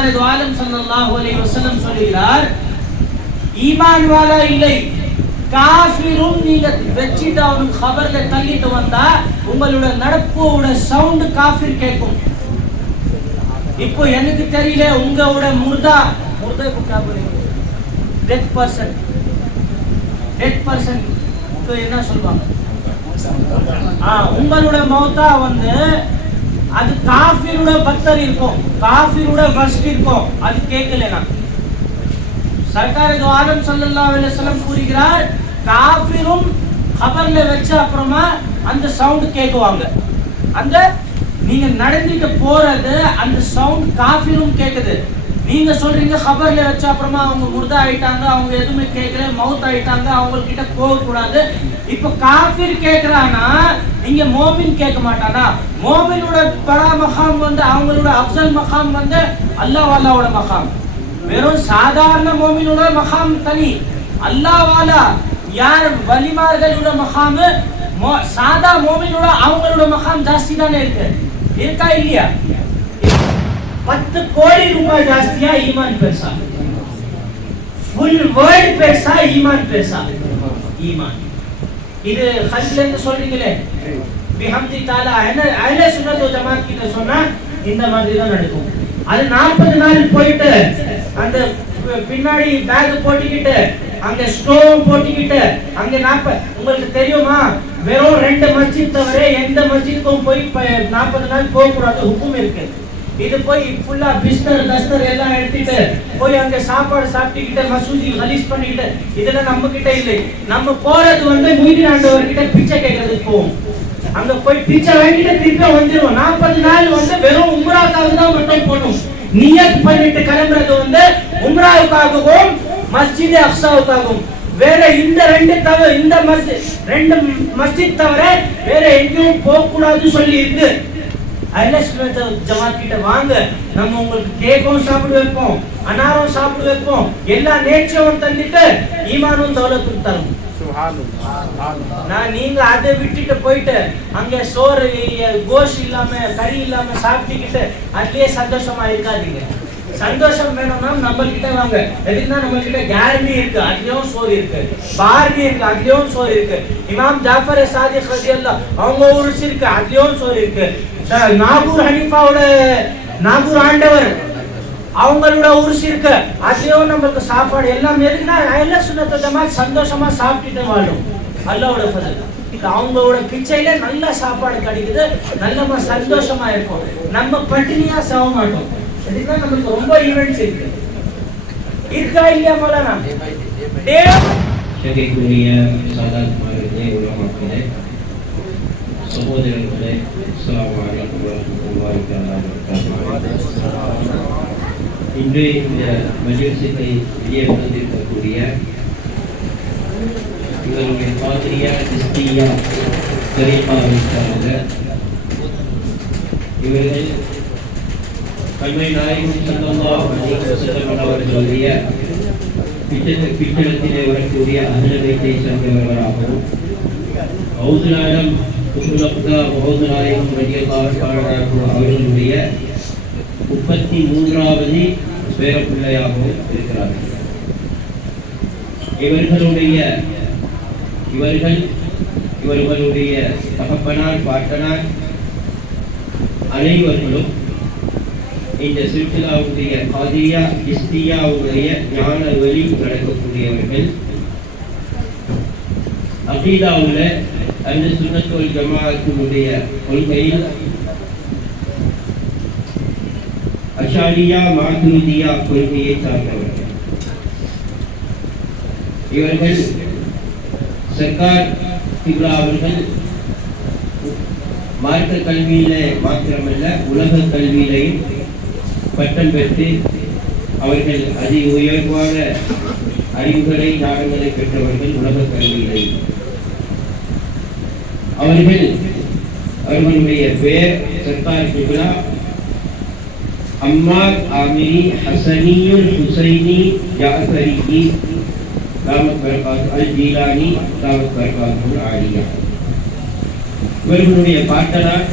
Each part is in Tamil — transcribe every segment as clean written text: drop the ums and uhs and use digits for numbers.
சர்க்கார் து ஆலம் ஸல்லல்லாஹு அலைஹி வஸல்லம் சொல்கிறார், ஈமான் வாலா இல்லை, காஃபிரும் நீங்க வெச்சிட்டு அவனுக்கு खबरல தள்ளிட்டு வந்தா உங்களோட நடப்போட சவுண்ட் காஃபிர் கேட்கும். இப்போ எனக்கு தெரியல உங்களோட முர்தா को क्या बोलेंगे, डेथ पर्सन तो என்ன சொல்வாங்க, உங்களோட மௌத்தா வந்து அது காஃபிரோட பக்தர் இருக்கும், காஃபிரோட வஸ்ட் இருக்கும், அது கேட்கலனா சர்க்கார் து ஆலம் ஸல்லல்லாஹு அலைஹி வஸல்லம் கூறுகிறார், காஃபிரும் खबरல வெச்ச அப்புறமா அந்த சவுண்ட் கேக்குவாங்க. அந்த நீங்க நடந்துட்டு போறது அந்த சவுண்ட் காஃபிரும் கேக்குது. நீங்க சொல்றீங்க खबरல வெச்ச அப்புறமா அவங்க முர்தா ஆயிட்டாங்க, அவங்க எதுமே கேட்கல, மௌத் ஆயிட்டாங்க, அவங்க கிட்ட போக கூடாது. இப்போ காஃபிர் கேக்குறானா, நீங்க மோமின் கேட்க மாட்டானா? மோமினோட பரா மகாம் வந்து அவங்களோட அஃஸல் மகாம் வந்து அல்லாஹ் வாலாவோட மகாம். வெறும் சாதாரண மோமினோட மகாம் தனி, அல்லாஹ் வாலா யார் வலிமார்களோட மகாம் சாதா மோமினோட அவங்களோட மகாம் ஜாஸ்தி தானே இருக்கு, இருக்கா இல்லையா? 10 கோடி ரூபாய் ஜாஸ்தியா ஈமான் பெருசா? ஃபுல் வேர்ல்ட் பெருசா ஈமான் பெருசா? ஈமான். இது ஹஜ்ல இருந்து சொல்றீங்களே பிஹம்தி தஆலா அஹ்லே சுன்னத் வல் ஜமாத் கிட்ட சொன்னா இந்த மாதிரி தான் நடக்கும். அது 40 நாள் போயிட்டு அந்த பின்னாடி பேக் போட்டுக்கிட்டு அங்க ஸ்டோவ் போட்டுக்கிட்டு அங்க உங்களுக்கு தெரியுமா, வெறும் 2 மஸ்ஜித் தவிர எந்த மஸ்ஜிதுக்கும் போய் 40 நாள் போக கூடாது, ஹுக்கும் இருக்கு. இது போய் ஃபுல்லா பிஸ்தர் தஸ்தர் எல்லாம் எடுத்துட்டு போய் அங்க சாப்பாடு சாப்பிட்டுக்கிட்டு மசூதி ஹலீஸ் பண்ணிக்கிட்டு இதெல்லாம் நம்ம கிட்ட இல்லை. நம்ம போறது வந்து முய்தீன் ஆண்டவர் கிட்ட பிச்சை கேட்கறதுக்கு போவோம். அங்க போய் பிச்சை வாங்கிட்டு திருப்பி வந்துருவோம். 40 நாள் வந்து வெறும் உம்ராக்காக தான் மட்டும் போகணும். நியத் பண்ணிட்டு கிளம்புறது வந்து உம்ராவுக்காகவும் மஸ்ஜித் அக்ஸாவுக்காகவும். வேற இந்த 2 மஸ்ஜித் தவிர வேற எங்கேயும் போக கூடாது சொல்லி இருக்கு. அஹ்லே சுன்னத் வல் ஜமாத் கிட்ட வாங்க, நம்ம உங்களுக்கு கேக்கும் சாப்பிட வைப்போம், அனாரும் சாப்பிட வைப்போம், எல்லா நேச்சரும் தந்துட்டு ஈமானும் தௌலத்தும் தரும். சுப்ஹானல்லாஹ். நீங்க அதை விட்டுட்டு போயிட்டு அங்க சோறு கோஷ் இல்லாம கறி இல்லாம சாப்பிட்டுக்கிட்டு அதுலயே சந்தோஷமா இருக்காதீங்க. சந்தோஷம் வேணும்னா நம்ம கிட்ட வாங்க. எதுக்குன்னா நம்ம கிட்ட கேரண்டி இருக்கு, அதுலயும் சோறு இருக்கு, பார்வி இருக்கு, அதுலயும் சோறு இருக்கு. இமாம் ஜாஃபர் சாதிக் ரலியல்லாஹு அவங்க ஊர்ஸ் இருக்கு, அதுலயும் சோறு இருக்கு. நாகூர் ஹனீஃபாவோட நாகூர் ஆண்டவர் அவங்களோட ஊர்ஸ் இருக்கு, அதுலயும் நமக்கு சாப்பாடு எல்லாம். எதுக்குன்னா அஹ்லே சுன்னத் வல் ஜமாத் சந்தோஷமா சாப்பிட்டுட்டு வாழும். அல்லாஹ்வோட ஃபضل. அவங்களோட பிச்சையில நல்ல சாப்பாடு கிடைக்குது, நல்ல சந்தோஷமா இருக்கும். நம்ம பட்டினியா சாக மாட்டோம். இதுதான் நமக்கு ரொம்ப ஈவென்ட்ஸ் இருக்கு. இருக்கா இல்லையா மௌலானா? ஷகீக்குரிய சாதாத் மார்களே, உலமாக்களே, சகோதரர்களே, அஸ்ஸலாமு அலைக்கும் வரஹ்மத்துல்லாஹி வபரகாத்துஹு. இன்று இந்த மஜ்லிஸை வெளியே வந்திருக்கக்கூடிய இவருடைய காதிரியா சிஸ்தியா தரீகாவை சார்ந்த இவர்கள் கல்மை நாயகம் ஸல்லல்லாஹு அலைஹி வஸல்லம் அவர்களுடைய பித்தளத்திலே வரக்கூடிய அஹ்லே பைத்தை சார்ந்தவர்களாகவும் ஹவுதுல் குதுலப்தா ஹவுதுல் நாயகம் ரலியல்லாஹு அவர்களுடைய 33வது பேரப்பிள்ளையாகவும் இருக்கிறார்கள். இவர்களுடைய தகப்பனார் பாட்டனார் அனைவர்களும் இந்த சில்சிலாவுடைய காதிரியா இஸ்தியாவுடைய ஞான வழி நடக்கக்கூடியவர்கள். அகீதாவுல அஹ்லே சுன்னத் வல் ஜமாஅத்துடைய கொள்கையில் அஷாரியா மாதுரிதியா கொள்கையை சார்ந்தவர்கள். இவர்கள் சர்க்கார் கிப்லா அவர்கள் மார்க்க கல்வியில மாத்திரமல்ல உலக கல்வியிலையும் பட்டம் பெற்று அவர்கள் அதி உயர்வான அறிவுகளை ஞானங்களை பெற்றவர்கள். உலக கல்வியிலை அவர்களுடைய பெயர் சர்க்கார் கிப்லா அம்மார் ஆமிரி ஹசனியுல் ஹுசைனி ஜாஃபரி தாமத் பரகாத் அல் ஜீலானி தாமத் பரகாத்துல் ஆலியா. இவர்களுடைய பாட்டனார்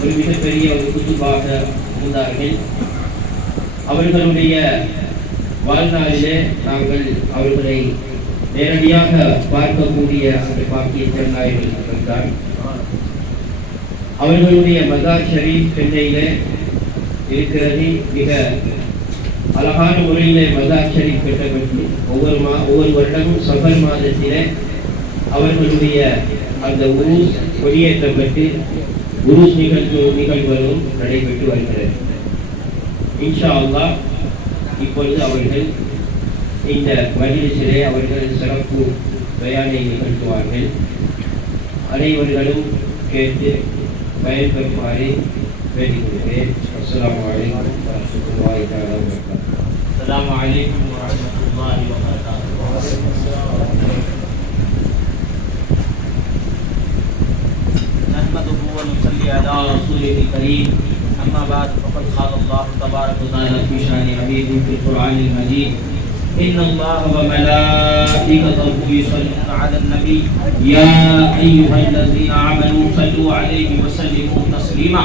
ஒரு மிகப்பெரிய ஒரு குத்துபாக இருந்தார்கள். அவர்களுடைய வாழ்நாளிலே நாங்கள் அவர்களை நேரடியாக பார்க்கக்கூடிய அந்த பாக்கியத்தை நாயகர்கள் இருந்தார். அவர்களுடைய மதார் ஷரீப் சென்னையிலே இருக்கிறது. மிக அழகான முறையிலே மதார் ஷரீப் கட்டப்பட்டு ஒவ்வொரு வருடமும் சஃபர் மாதத்திலே அவர்களுடைய அந்த உருஸ் கொடியேற்றப்பட்டு உருஸ் நிகழ்வுகளும் நடைபெற்று வருகிறது. இன்ஷா அல்லாஹ் இப்பொழுது அவர்கள் இந்த மஜ்லிஸிலே அவர்கள் சிறப்பு பயானை நிகழ்த்துவார்கள். அனைவர்களும் கேட்டு பயன்பெறுமாறு வேண்டிக்கொள்கிறேன். அஸ்ஸலாமு அலைக்கும் வரஹ்மத்துல்லாஹி தஆலா வபரகாத்துஹு. அஸ்ஸலாமு அலைக்கும் வரஹ்மத்துல்லாஹி வபரகாத்துஹு. நஹ்மதுஹு வ நுஸல்லி அலா ரசூலில் கரீம். أما بعد فقد قال الله تبارك وتعالى في شأن عبيده في القرآن المجيد إن الله وملائكته يصلون على النبي يا أيها الذين آمنوا صلوا عليه وسلموا تسليما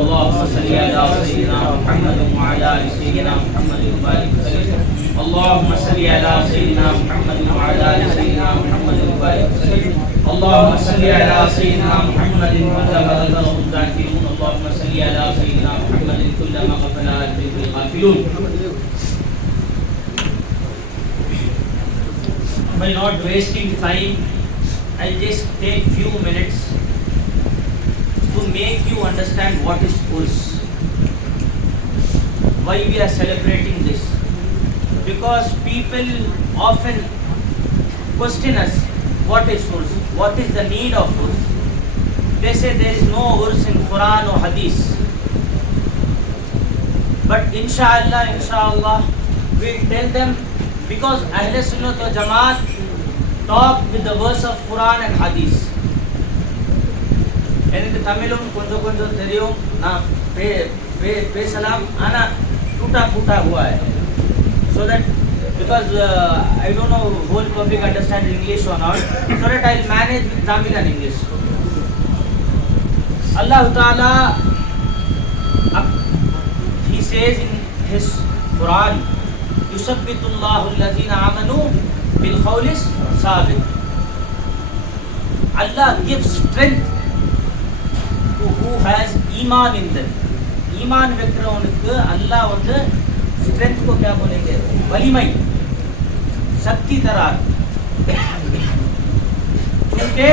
اللهم صل على سيدنا محمد وعلى آل سيدنا محمد وبارك وسلم اللهم صل على سيدنا محمد وعلى آل سيدنا محمد وبارك وسلم اللهم صل على سيدنا محمد وتبارك الذاكرون اللهم صل على سيدنا محمد كلما غفل الغافلون. By not wasting time, I'll just take few minutes to make you understand what is Urs. Why we are celebrating this? Because people often question us, what is Urs? What is the need of Urs? They say there is no Urs in Quran or Hadith. But inshallah, we'll tell them because Ahle Sunnat wa Jamaat talk with the verse of Quran and Hadith. எனக்கு தமிழும் கொஞ்சம் தெரியும், நான் பேசலாம், ஆனா टूटा हुआ है. So that because I don't know whole public understand English or not, so that I'll manage with Tamil and English. Allah Ta'ala, He says in His Quran, Yusabbitullahu alladhina amanu bil qawlis sabit. Allah gives strength to who has iman in them. ईमान வைக்கிறவனுக்கு அல்லாஹ் வந்து strength को क्या बोलेंगे, वलिமை, शक्ति तरार. क्योंकि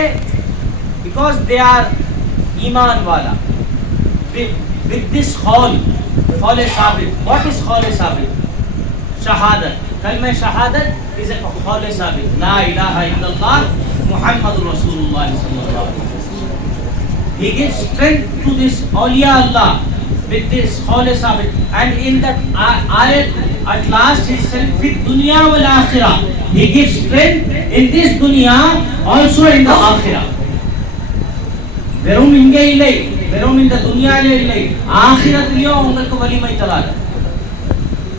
because they are ईमान वाला. With this qawl sabit. What is qawl sabit? Shahadat. Kalma shahadat is a qawl sabit. La ilaha illallah Muhammadur Rasulullah sallallahu alaihi wasallam. He gives strength to this awliya Allah with this qawl sabit. And in that ayat at last he said fit dunya wal akhirah. He gives strength in this dunya also in the akhirah. வெறும் இங்கே இல்லை, வெறும் இந்த துனியாலே இல்லை, ஆகிரத்திலயும் உங்களுக்கு வலிமை தராது.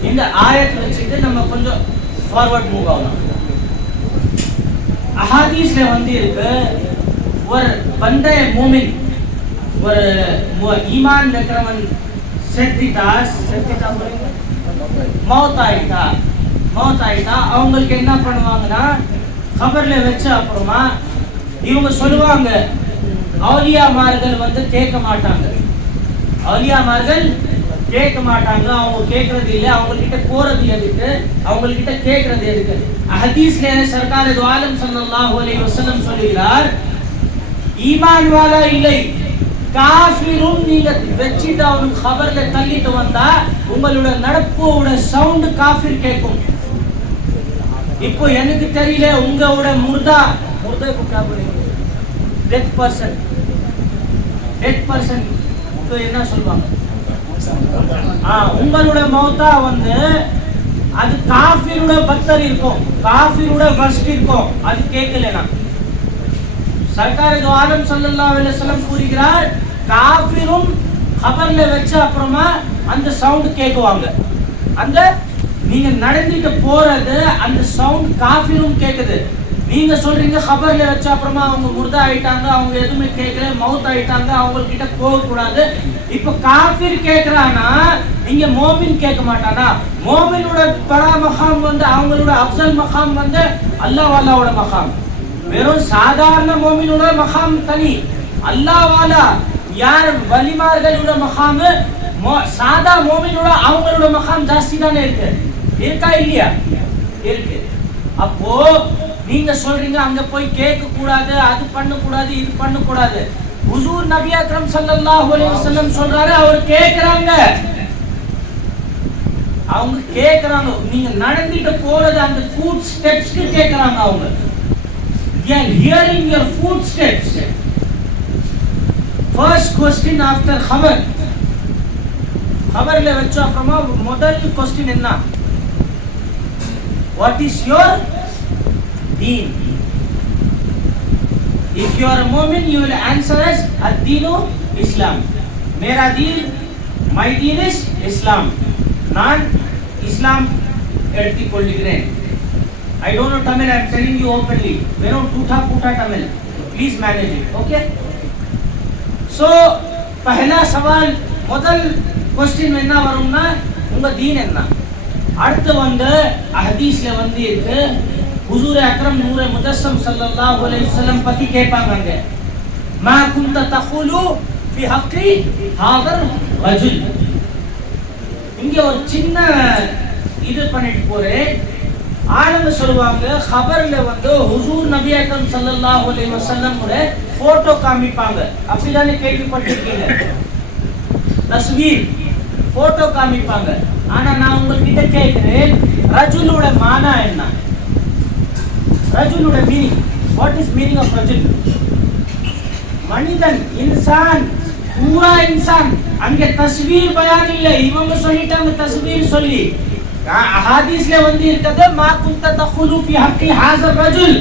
இந்த ஆயத் வச்சுட்டு நம்ம கொஞ்சம் ஃபார்வர்ட் மூவ் ஆகலாம். அஹாதீஸ்ல வந்து இருக்கு, ஒரு பந்தே மூமின், ஒரு ஈமான் வைக்கிறவன் செத்துட்டா மௌத் ஆயிட்டா அவங்களுக்கு என்ன பண்ணுவாங்கன்னா, கபர்ல வச்ச அப்புறமா இவங்க சொல்லுவாங்க, औलियाமார்கள் வந்து கேட்க மாட்டாங்க, அவங்க கேட்கறது இல்லை, அவங்க கிட்ட போறது எதுக்கு, அவங்க கிட்ட கேட்கறது எதுக்கு? ஹதீஸ்ல சர்க்கார் दो आलम ஸல்லல்லாஹு அலைஹி வஸல்லம் சொல்கிறார், ஈமான் வாலா இல்லை, காஃபிரும் நீங்க வெச்சிட்டு அவனுக்கு खबरல தள்ளிட்டு வந்தா உங்களோட நடப்போட சவுண்ட் காஃபிர் கேட்கும். இப்போ எனக்கு தெரியல உங்களோட முர்தா को क्या बोलेंगे, डेथ पर्सन तो என்ன சொல்வாங்க, உங்களோட மௌத்தா வந்து அது காஃபிரோட பக்தர் இருக்கும், காஃபிரோட வஸ்ட் இருக்கும், அது கேட்கலனா सरकार दो आलम सल्लल्लाहु अलैहि वसल्लम கூறுகிறார், காஃபிரும் खबरல வெச்ச அப்புறமா அந்த சவுண்ட் கேக்குவாங்க. அந்த நீங்க நடந்துட்டு போறது அந்த சவுண்ட் காஃபிரும் கேக்குது. நீங்க சொல்றீங்க खबरல வெச்ச அப்புறமா அவங்க முர்தா ஆயிட்டாங்க, அவங்க எதுமே கேட்கல, மௌத் ஆயிட்டாங்க, அவங்க கிட்ட போக கூடாது. இப்போ காஃபிர் கேக்குறானா இங்க மோமின் கேட்க மாட்டானா? மோமினோட பரா மகாம் வந்து அவங்களோட அஃசல் மகாம் வந்து அல்லாஹ் வாலாவோட மகாம். வெறும் சாதாரண மோமினோட மகாம் தனி. அல்லாஹ் வாலா யார் வலிமார்களோட மகாம், சாதா மோமினோட அவங்களோட மகாம் ஜாஸ்தி தானே இருக்கு. இருக்கா இல்லையா? இருக்கு. அப்போ நீங்க சொல்றீங்க அங்க போய் கேட்க கூடாது, அது பண்ண கூடாது, இது பண்ண கூடாது. ஹுசூர் நபி அக்ரம் ஸல்லல்லாஹு அலைஹி வஸல்லம் சொல்றாரு, அவர் கேக்குறாங்க. அவங்க கேக்குறாங்க. நீங்க நடந்துட்டு போறது அந்த ஃபுட் ஸ்டெப்ஸ்க்கு கேக்குறாங்க அவங்க. They are hearing your footsteps. First question after khabar. கபர்ல வச்ச அப்புறமா முதல் क्वेश्चन என்ன? What is your deen? If you are a Mu'min, you will answer as ad-deenu Islam. मेरा दीन, my deen is Islam. நான் இஸ்லாம் எடுத்துக் கொள்கிறேன். I don't know Tamil, I am telling you openly. வெறும் टूटा फूटा Tamil. Please manage it. Okay? So पहला सवाल முதல் क्वेश्चन என்ன வரும்னா உங்க दीन என்ன? அடுத்து வந்து ஹதீஸ்ல வந்து இருக்கு हुजूर अकरम नूर मुजस्सम सल्लल्लाहु अलैहि वसल्लम பத்தி கேட்பாங்க. மா குன்த தഖூலு ஃபி ஹக்கி ஹாதர் ரஜுல். இங்க ஒரு சின்ன இது பண்ணிட்டு போறேன். ஆளுங்க சொல்லுவாங்க खबरல வந்து हुजूर நபி அக்ரம் ஸல்லல்லாஹு அலைஹி வஸல்லம் உடைய போட்டோ காமிப்பாங்க. அப்படிதானே கேள்விப்பட்டிருக்கீங்க? தஸ்வீர் போட்டோ காமிப்பாங்க. ஆனா நான் உங்ககிட்ட கேக்குறேன், ரஜுலோட மானா என்ன? ரஜுலோட meaning, what is meaning of ரஜுல்? மனிதன், இன்சான், பூரா இன்சான். அங்க தஸ்வீர் பயான் இல்லை. இவங்க சொல்லிட்டாங்க தஸ்வீர் சொல்லி. ஹதீஸ்ல வந்து இருக்குது மா குன்த தഖூலு ஃபி ஹக்கி ஹாஸர் ரஜுல்.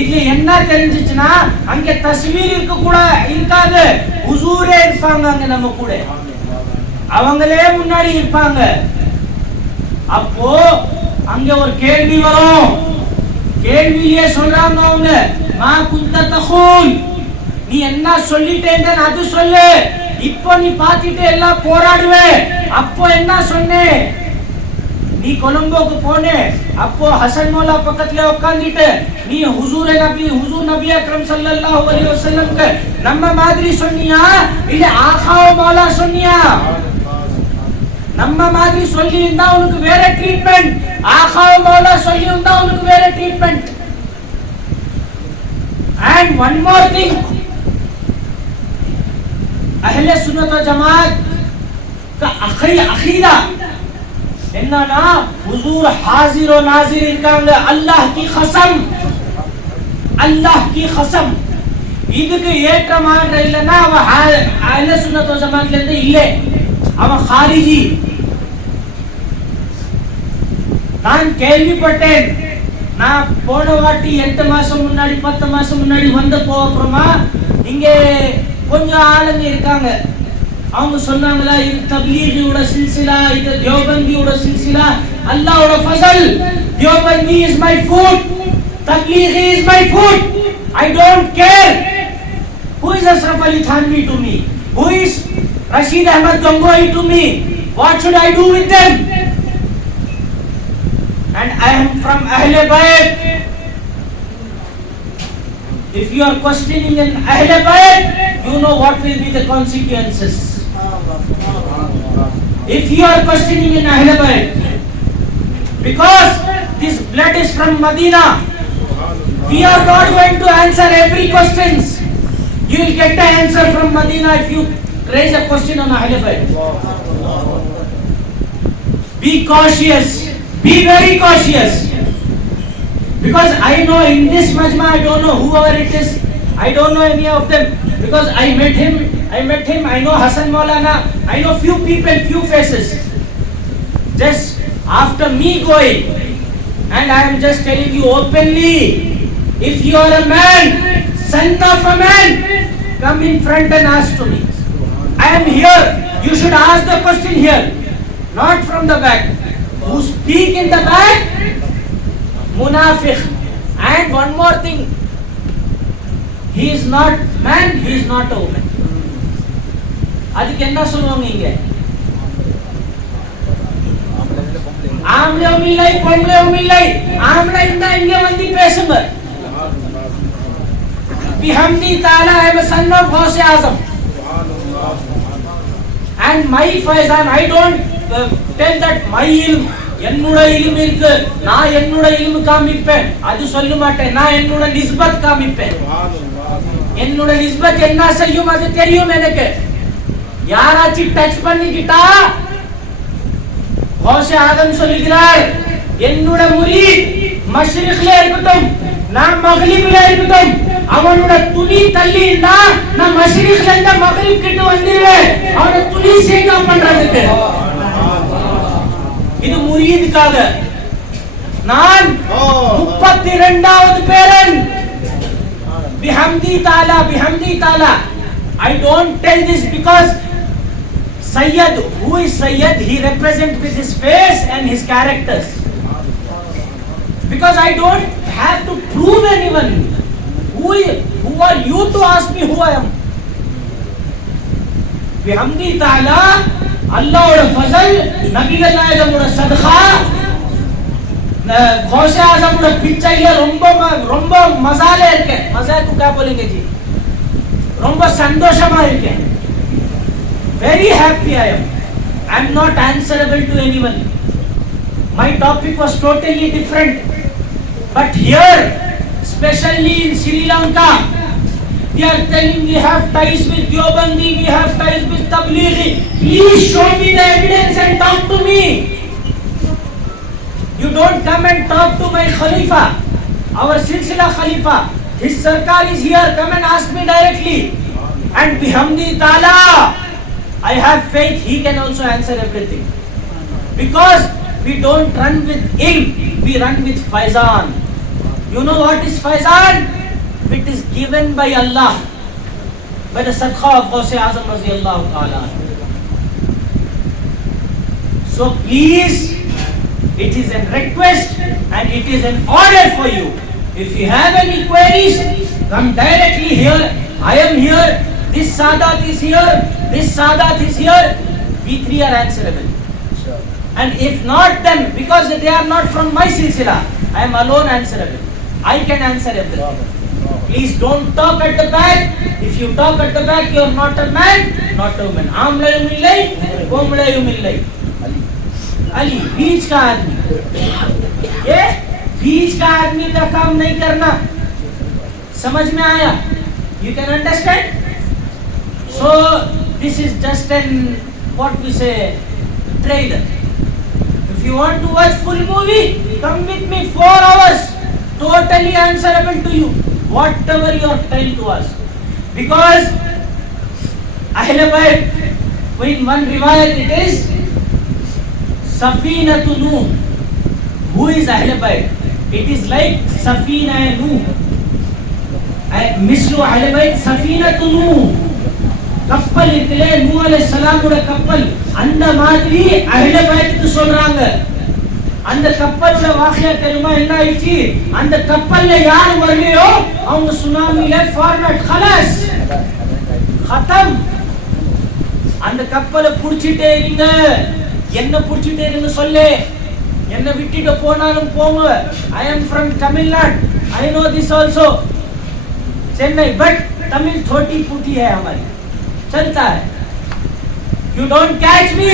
இதுல என்ன தெரிஞ்சிச்சுனா அங்க தஸ்வீர் இருக்க கூட இருக்காது. ஹுசூரே இருப்பாங்க அங்க நம்ம கூட. அவங்களே முன்னாடி இருப்பாங்க. அப்போ அங்க ஒரு கேள்வி வரும். கேள்வியிலே சொல்றாங்க அவங்க மா குன்த தഖூல், நீ என்ன சொல்லிட்டேன்னு அது சொல்லு. இப்போ நீ பாத்திட்டு எல்லாம் போராடுவே. அப்போ என்ன சொன்னே? நீ கொலம்போக்கு போனே. அப்போ ஹசன் மௌலா பக்கத்துல உட்கார்ந்துட்டு நீ ஹுசூர் நபி அக்ரம் ஸல்லல்லாஹு அலைஹி வஸல்லம் க்கு நம்ம மாதிரி சொன்னியா இல்ல ஆகாவ மௌலா சொன்னியா? நம்ம மாதிரி சொல்லி இருந்தா உனக்கு வேற ட்ரீட்மெண்ட், ஆகாவ மௌலா சொல்லி இருந்தா உனக்கு வேற treatment. And one more thing, Ahle சுன்னத் வல் ஜமாத் का अखीदा என்னன்னா हुजूर हाजिर और नाजिर இருக்காங்க. அல்லாஹ் की कसम, அல்லாஹ் की कसम. இதுக்கு ஏற்றமான இல்லனா அவ அஹ்லே சுன்னத் வல் ஜமாத்ல இருந்து இல்ல, அவன் खारिजी. நான் கேள்விப்பட்டேன். நான் போன வாட்டி 8 மாசம் முன்னாடி 10 மாசம் முன்னாடி வந்த போறோமா இங்க கொஞ்சம் ஆளுங்க இருக்காங்க. அவங்க சொன்னாங்களா இது தப்லீகியோட சில்சிலா, இது தியோபந்தியோட சில்சிலா. அல்லாஹ்வோட ஃபஸல், Deobandi is my foot, Tablighi is my foot. I don't care who is Ashraf Ali Thanvi to me, who is Rashid Ahmad Gangohi to me. What should I do with them? And I am from Ahle Bayt. If you are questioning in Ahle Bayt, you know what will be the consequences. If you are questioning in Ahle Bayt, because this blood is from Medina, we are not going to answer every questions. You will get the answer from Medina if you raise a question on Ahle Bayt. Be cautious. Be very cautious. Because I know in this majma, I don't know whoever it is, I don't know any of them, because I met him, I know Hassan Maulana, I know few people, few faces. Just after me going, and I am just telling you openly, if you are a man, son of a man, come in front and ask to me. I am here, you should ask the question here, not from the back. Who speak in the back? Munafiq. And one more thing, he is not man, he is not a woman. அதுக்கு என்ன சொல்லுவாங்க இங்க? ஆம்பளையும் இல்லை பொம்பளையும் இல்லை. ஆம்பளை இருந்தா இங்க வந்து பேசுங்க. Bihamdi Ta'ala, I am a son of Ghaus Azam. And my Faizan, I don't tell that my ilm, என்னோட இல்மு இருக்கு, நான் என்னோட இல்மு காமிப்பேன், அது சொல்ல மாட்டேன். நான் என்னோட நிஸ்பத் காமிப்பேன். என்னோட நிஸ்பத் என்ன செய்யும் அது தெரியும் எனக்கு. யாராச்சும் டச் பண்ணிக்கிட்டா கௌஸ் ஆதம் சொல்லுகிறார், என்னோட முரீத் மஷ்ரிக்ல இருக்கட்டும், நான் மக்ரிப்ல இருக்கட்டும், அவனோட துணி தள்ளினா நான் மஷ்ரிக்ல இருந்து மக்ரிப் கிட்ட வந்துருவேன். அவனோட துணி சேகா பண்றதுக்கு இது முரீதுக்காக. நான் 32வது பேரன். Bihamdi Ta'ala, Bihamdi Ta'ala. I don't tell this because Sayyid, who is Sayyid? He represents with his face and his characters. Because I don't have to prove anyone. Who are you to ask me who I am? Bihamdi Ta'ala, அல்லாஹ்வோட ஃபஸல், நபிகள் நாயகமோட சதகா, கௌஸ் ஆஸமோட பிச்சையில ரொம்ப மசாலே இருக்கு. மசாக்கு क्या बोलेंगे जी? ரொம்ப சந்தோஷமா இருக்கேன். Very happy I am. I am not answerable to anyone. My topic was totally different. But here, especially in Sri Lanka, they are telling we have ties with Deobandi, we have ties with Tablighi. Please show me the evidence and talk to me. You don't come and talk to my Khalifa, our Silsila Khalifa. His Sarkar is here, come and ask me directly. And Bihamdi Ta'ala, I have faith he can also answer everything. Because we don't run with ilm, we run with Faizan. You know what is Faizan? It is given by Allah, by the Sadqa of Ghaus Azam Radiyallahu Ta'ala. So please, it is a request and it is an order for you. If you have any queries, come directly here. I am here. This Sadat is here. This Sadat is here. We three are answerable. And if not them, because they are not from my silsila, I am alone answerable. I can answer everything. Please don't talk at the back. If you talk at the back, you are not a man, not a woman. आमलायum illai, कोमलायum illai. Ali बीच का आदमी, ये बीच का आदमी का काम नहीं करना. समझ में आया? You can understand? So this is just an what we say trailer. If you want to watch full movie, come with me 4 hours. Totally answerable to you. Whatever you are trying to ask. Because Ahle Bayt, in one riwayat it is Safinatu Nuh. Who is Ahle Bayt? It is like Safina Nuh. Mislu Ahle Bayt Safinatu Nuh. கப்பல் இருக்குல்ல, நூ அலைஹிஸ்ஸலாமோட கப்பல், அந்த மாதிரி அஹ்லே பைத்துக்கு சொல்றாங்க. அந்த கப்பலோட வாக்கியா தெரியுமா என்ன ஆயிடுச்சு? அந்த கப்பல்ல யார் வரலையோ அவங்க சுனாமில ஃபார்மட் خلاص खत्म. அந்த கப்பலை புடிச்சிட்டே இருங்க. என்ன புடிச்சிட்டே இருங்க சொல்லு. என்ன விட்டுட்டு போனாலும் போங்க. I am from Tamil Nadu. I know this also. Chennai, but Tamil थोड़ी पुटी है हमारी, चलता है. You don't catch me,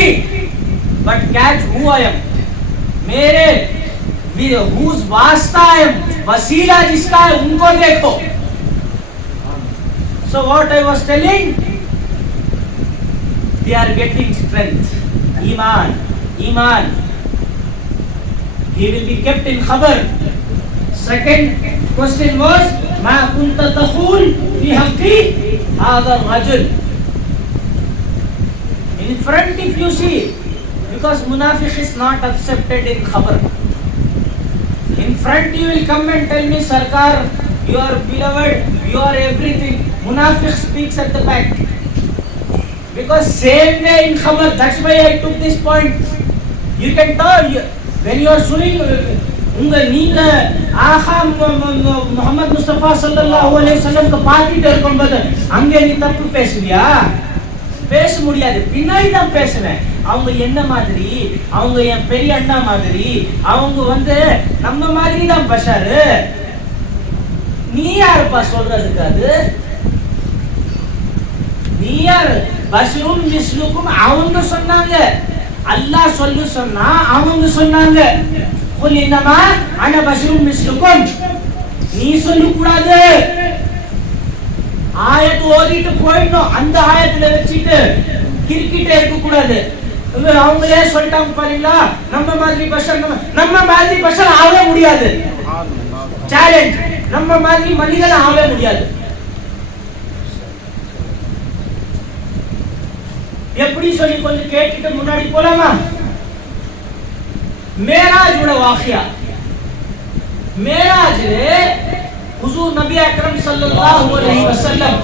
but catch who I am. मेरे whose वास्ता है, वसीला जिसका है, उनको देखो. So what I was telling, they are getting strength, iman. He will be kept in khabar. Second question was ma kunta taqul fi haqqi hadha ar-rajul. In front if you see, because munafiq is not accepted in khabar. In front you will come and tell me, Sarkar, you are beloved, you are everything. Munafiq speaks at the back. Because same way in khabar, that's why I took this point. You can tell, when you are suning, நீங்க ஆஹா முஹம்மது முஸ்தபா ஸல்லல்லாஹு அலைஹி வஸல்லம் க பாத்திட்டு இருக்கும்போது அங்க நீ தப்பு பேசுவியா? பேச முடியாது, பின்னாடி தான் பேசுவேன். அவங்க என்ன மாதிரி அவங்க என் பெரிய அண்ணா மாதிரி, அவங்க வந்து நம்ம மாதிரி தான் பஷரு. நீ யாருப்பா சொல்றதுக்கு? அது நீ யாரு? பஷரும் மிஸ்லுக்கும் அவங்க சொன்னாங்க, அல்லாஹ் சொன்னா அவங்க சொன்னாங்க. குல் இன்னமா அன பஷரும் மிஸ்லுக்கும் நீ சொல்லக்கூடாது. ஆயத்து ஓதிட்டு போயிடணும், அந்த ஆயத்துல வச்சுட்டு கிரிக்கிட்டே இருக்க கூடாது. அவங்களே சொல்லிட்டாங்க பாருங்களா, நம்ம மாதிரி பஷர் ஆகவே முடியாது. சேலஞ்ச், நம்ம மாதிரி மனிதன் ஆகவே முடியாது. எப்படி சொல்லி கொஞ்சம் கேட்டுட்டு முன்னாடி போலாமா? மேராஜோட வாக்கியா. மேராஜ்ல ஹுசூர் நபி அக்ரம் ஸல்லல்லாஹு அலைஹி வஸல்லம்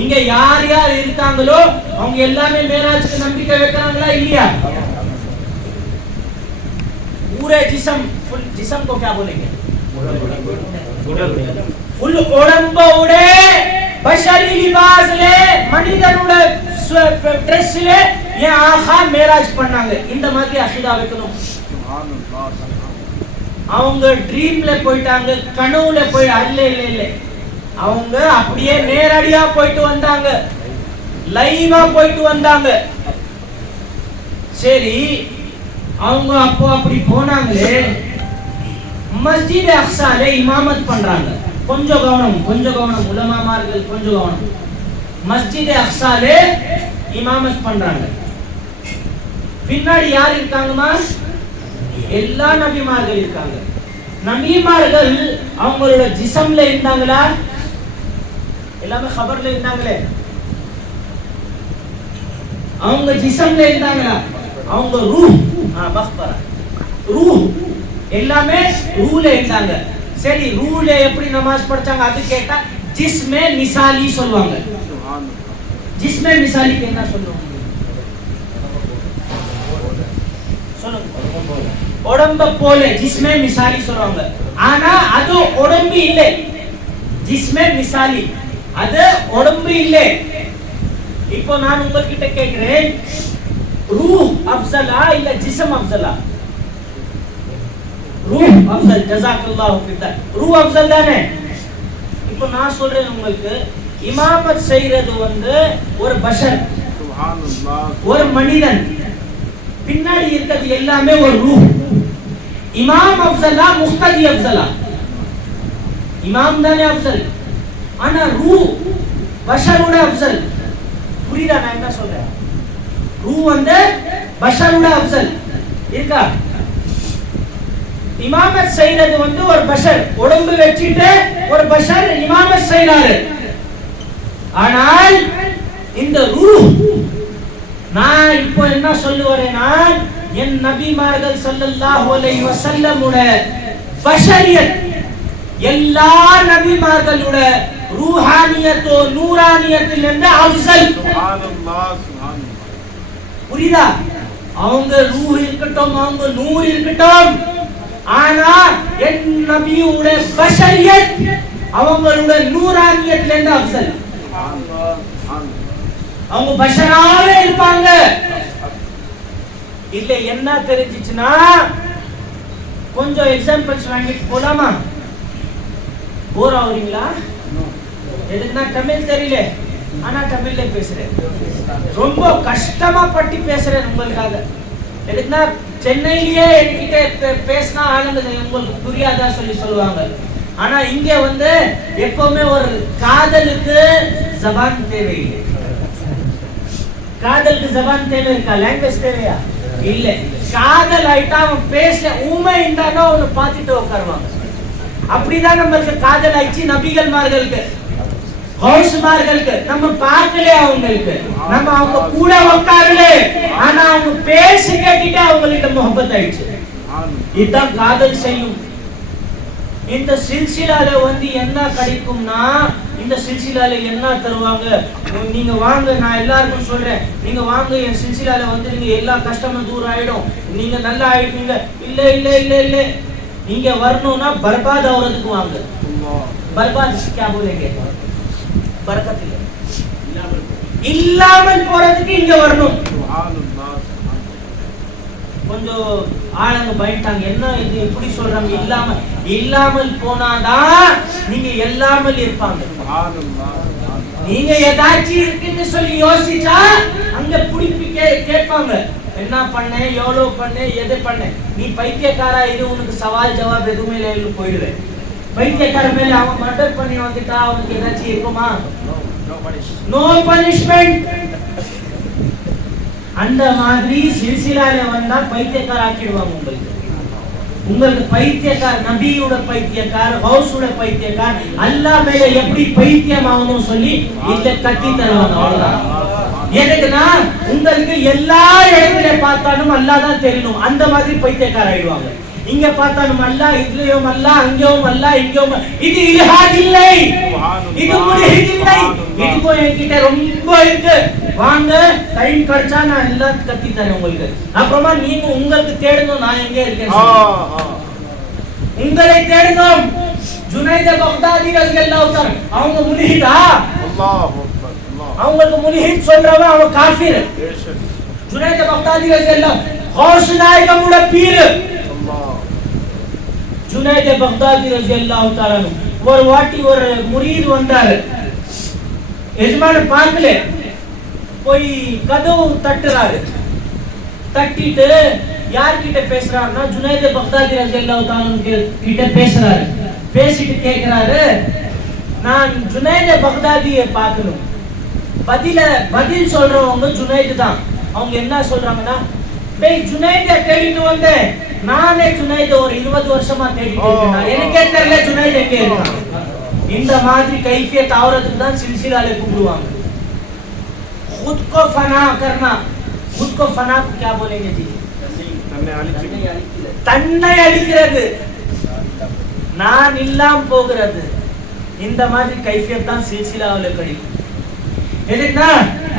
இங்க யார் யார் இருக்காங்களோ அவங்க எல்லாமே மேராஜ்க்கு நம்பிக்கை வைக்கறாங்களா இல்லையா? पूरे जिस्म, फुल जिस्म को क्या बोलेंगे? फुल உடம்போட பஷரி லிபாஸ்ல மனிதனோட ட்ரெஸ்ல ஏன் ஆஹா மேராஜ் பண்ணாங்க. இந்த மாதிரி அகிதா வைக்கணும். அவங்க ட்ரீம்ல போயிட்டாங்க, கனவுல போய் இல்ல அவங்க அப்படியே நேரடியா போயிட்டு வந்தாங்க, லைவா போயிட்டு வந்தாங்க. சரி, அவங்க அப்போ அப்படி போனாங்களே, மஸ்ஜித் அக்ஸால இமாமத் பண்றாங்க. கொஞ்சம் கவனம் உலமாமார்கள், கொஞ்சம் கவனம். மஸ்ஜித் அக்ஸால இமாமத் பண்றாங்க. பின்னாடி யார் இருக்காங்கமா? எல்லா நபிமார்கள் இருக்காங்க. நபிமார்கள் அவங்களோட ஜிஸ்ம்ல இருந்தாங்களா? எல்லாமே खबरல இருந்தாங்களே. அவங்க ஜிஸ்ம்ல இருந்தாங்களா? அவங்க ரூஹ், பக்பரா ரூஹ் எல்லாமே ரூஹ்ல இருந்தாங்க. சரி, ரூஹ்ல எப்படி நமாஸ் படிச்சாங்க அது கேட்டா ஜிஸ்மே மிசாலி சொல்வாங்க. ஜிஸ்மே மிசாலி என்ன சொல்லுவாங்க? சொல்லுங்க. உடம்ப போல ஜிஸ்மே மிசாலி சொல்வாங்க. ஆனா அது உடம்பு இல்ல. ஜிஸ்மே மிசாலி அது உடம்பு இல்ல. இப்போ நான் உங்ககிட்ட கேக்குறேன், ரூஹ் அஃஸலா இல்ல ஜிஸ்ம் அஃஸலா? ரூஹ் அஃஸல். ஜஸாக்கல்லாஹு ஃபிதா. ரூஹ் அஃஸல் தானே. இப்போ நான் சொல்றேன் உங்களுக்கு, இமாமத் செய்யறது வந்து ஒரு பஷர், சுப்ஹானல்லாஹ், ஒரு மனிதன். பின்னாடி இருக்கிறது எல்லாமே ஒரு ரூஹ். இமாம் அஃஸலா முக்ததி அஃஸலா? இமாம் தானே அஃஸல், ஆனா ரூஹ் பஷரோட அஃஸல். புரியுதா நான் என்ன சொல்றேன்? ரூஹ் வந்து பஷரோட அஃஸல் இருக்கா? இமாமத் செய்யறது வந்து ஒரு பஷர், உடம்பு வச்சிட்டு ஒரு பஷர் இமாமத் செய்றாரு. ஆனால் இந்த ரூஹ், நான் இப்போ என்ன சொல்லுவேன்னா, என் நபிமார்கள் ஸல்லல்லாஹு அலைஹி வஸல்லமோட பஷரியத் எல்லா நபிமார்களோட ரூஹானியத்தோ நூரானியத்திலிருந்து அஃஸல். சுப்ஹானல்லாஹ், சுப்ஹானல்லாஹ். புரியுதா? அவங்க ரூஹ் இருக்கட்டும், அவங்க நூர் இருக்கட்டும், ஆனா என் நபியோட பஷரியத் அவங்களோட நூரானியத்திலிருந்து அஃஸல். சுப்ஹானல்லாஹ், சுப்ஹானல்லாஹ். அவங்க பஷராவே இருப்பாங்க. இல்ல என்ன தெரிஞ்சிச்சுன்னா, கொஞ்சம் எக்ஸாம்பிள்ஸ் வாங்கிட்டு போலாமா? போர் ஆகுறீங்களா? எதுனா தமிழ் தெரியல, ஆனா தமிழ்ல பேசுறேன். ரொம்ப கஷ்டமா பட்டி பேசுறேன் உங்களுக்காக. எதுனா சென்னையிலேயே என்கிட்ட பேசினா ஆளுங்க உங்களுக்கு புரியாதா சொல்லுவாங்க. ஆனா இங்க வந்து எப்பவுமே ஒரு காதலுக்கு ஜபான் தேவையில்லை. காதலுக்கு ஜபான் தேவை இருக்கா? லாங்குவேஜ் தேவையா? இல்ல. காதல் ஆயிட்டா அவன் பேசல, ஊமை இருந்தானோ அவனை பார்த்துட்டு உட்காருவாங்க. அப்படிதான் நம்மளுக்கு காதல் ஆயிடுச்சு. நபிகள்மார்களுக்கு, ஹவுஸ்மார்களுக்கு நம்ம பார்க்கல, அவங்களுக்கு நம்ம அவங்க கூட உட்காரல, ஆனா அவங்க பேசி கேட்டுட்டு அவங்களுக்கு முஹப்பத் ஆயிடுச்சு. இதுதான் காதல் செய்யும். இந்த சில்சிலால வந்து என்ன கிடைக்கும்னா, இந்த சில்சிலால என்ன தருவாங்க? நீங்க வாங்க, நான் எல்லாருக்கும் சொல்றேன், நீங்க வாங்க என் சில்சிலால வந்து நீங்க எல்லா கஷ்டமும் தூரம் ஆயிடும், நீங்க நல்லா ஆயிடுவீங்க. இல்ல இல்ல இல்ல இல்ல, நீங்க வரணும்னா பர்பாத் ஆகிறதுக்கு வாங்க. பர்பாத் क्या बोलेंगे? बरकत இல்ல, இல்லாமல் போறதுக்கு இங்க வரணும். கொஞ்சம் ஆளுங்க பயந்தாங்க, என்ன இது எப்படி சொல்றாங்க, இல்லாமல் போனாதான் நீங்க எல்லாமல் இருப்பாங்க. நீங்க ஏதாச்சும் இருக்குன்னு சொல்லி யோசிச்சா அங்க புடிப்பி கேட்பாங்க, என்ன பண்ண, எவ்வளவு பண்ண, எது பண்ண, நீ பைத்தியக்காரா, இது உனக்கு சவால் ஜவாப் எதுவுமே இல்லை, போயிடுவேன். பைத்தியக்கார மேல அவன் மர்டர் பண்ணி வந்துட்டா அவனுக்கு ஏதாச்சும் இருக்குமா? No punishment. அந்த மாதிரி சில்சிலால வந்தா பைத்தியக்கார ஆக்கிடுவாங்க. உங்களுக்கு பைத்தியக்கார், நபியோட பைத்தியக்கார், ஹவுஸோட பைத்தியக்கார், அல்லாஹ் மேல எப்படி பைத்தியம் ஆகணும் சொல்லி இத கட்டி தருவாங்க. அவ்வளவுதான். எதுக்குன்னா உங்களுக்கு எல்லா இடத்துல பார்த்தாலும் அல்லாஹ் தான் தெரியணும், அந்த மாதிரி பைத்தியக்கார ஆயிடுவாங்க. இங்க பார்த்தாலும் அல்லாஹ், இதுலயும் அல்லாஹ், அங்கேயும் அல்லாஹ், இங்கேயும். இது இல்ஹாத் இல்லை, இது முல்ஹித் இல்லை. இதுக்கு என்கிட்ட ரொம்ப இருக்கு, வாங்க டைம் கிடைச்சா நான் எல்லாம் கத்தி தரேன் உங்களுக்கு. அப்புறமா நீங்க உங்களுக்கு தேடணும், நான் எங்க இருக்கேன் உங்களை தேடணும். ஜுனைத் பக்தாதி ரலியல்லாஹு தஆலா அவங்க முல்ஹிதா? அவங்களுக்கு முல்ஹித் சொல்றவன் அவன் காஃபிர். ஜுனைத் பக்தாதி ரலியல்லாஹு கௌஸ் நாயகமுட பீர் ஜுனைத் பக்தாதி ரலியல்லாஹு தஆலா. ஒரு வாட்டி ஒரு முரீத் வந்தாரு, எஜமான பார்க்கல, போய் கதவு தட்டுறாரு. தட்டிட்டு யார்கிட்ட பேசுறாருன்னா ஜுனைத் பக்தாதி ரலியல்லாஹு தஆலா கிட்ட பேசுறாரு. பேசிட்டு கேக்குறாரு, நான் ஜுனைத் பக்தாதியை பார்க்கணும். பதில் சொல்றவங்க ஜுனைத் தான். அவங்க என்ன சொல்றாங்கன்னா, டேய் ஜுனைத் தேடிட்டு வந்தேன், நானே ஜுனைத் ஒரு 20 வருஷமா தேடிட்டு இருக்கேன், எனக்கே தெரியல ஜுனைத் எங்க இருக்கான். இந்த மாதிரி கைஃபியத் ஆவறதுக்கு தான் சில்சிலால கூப்பிடுவாங்க. खुद को फना करना, खुद को फना को क्या बोलेंगे जी? தன்னை அழிக்கிறது, நான் இல்லாம போகிறது. இந்த மாதிரி கைஃபியத் தான் சில்சிலாவுல கிடைக்கும். எதுனா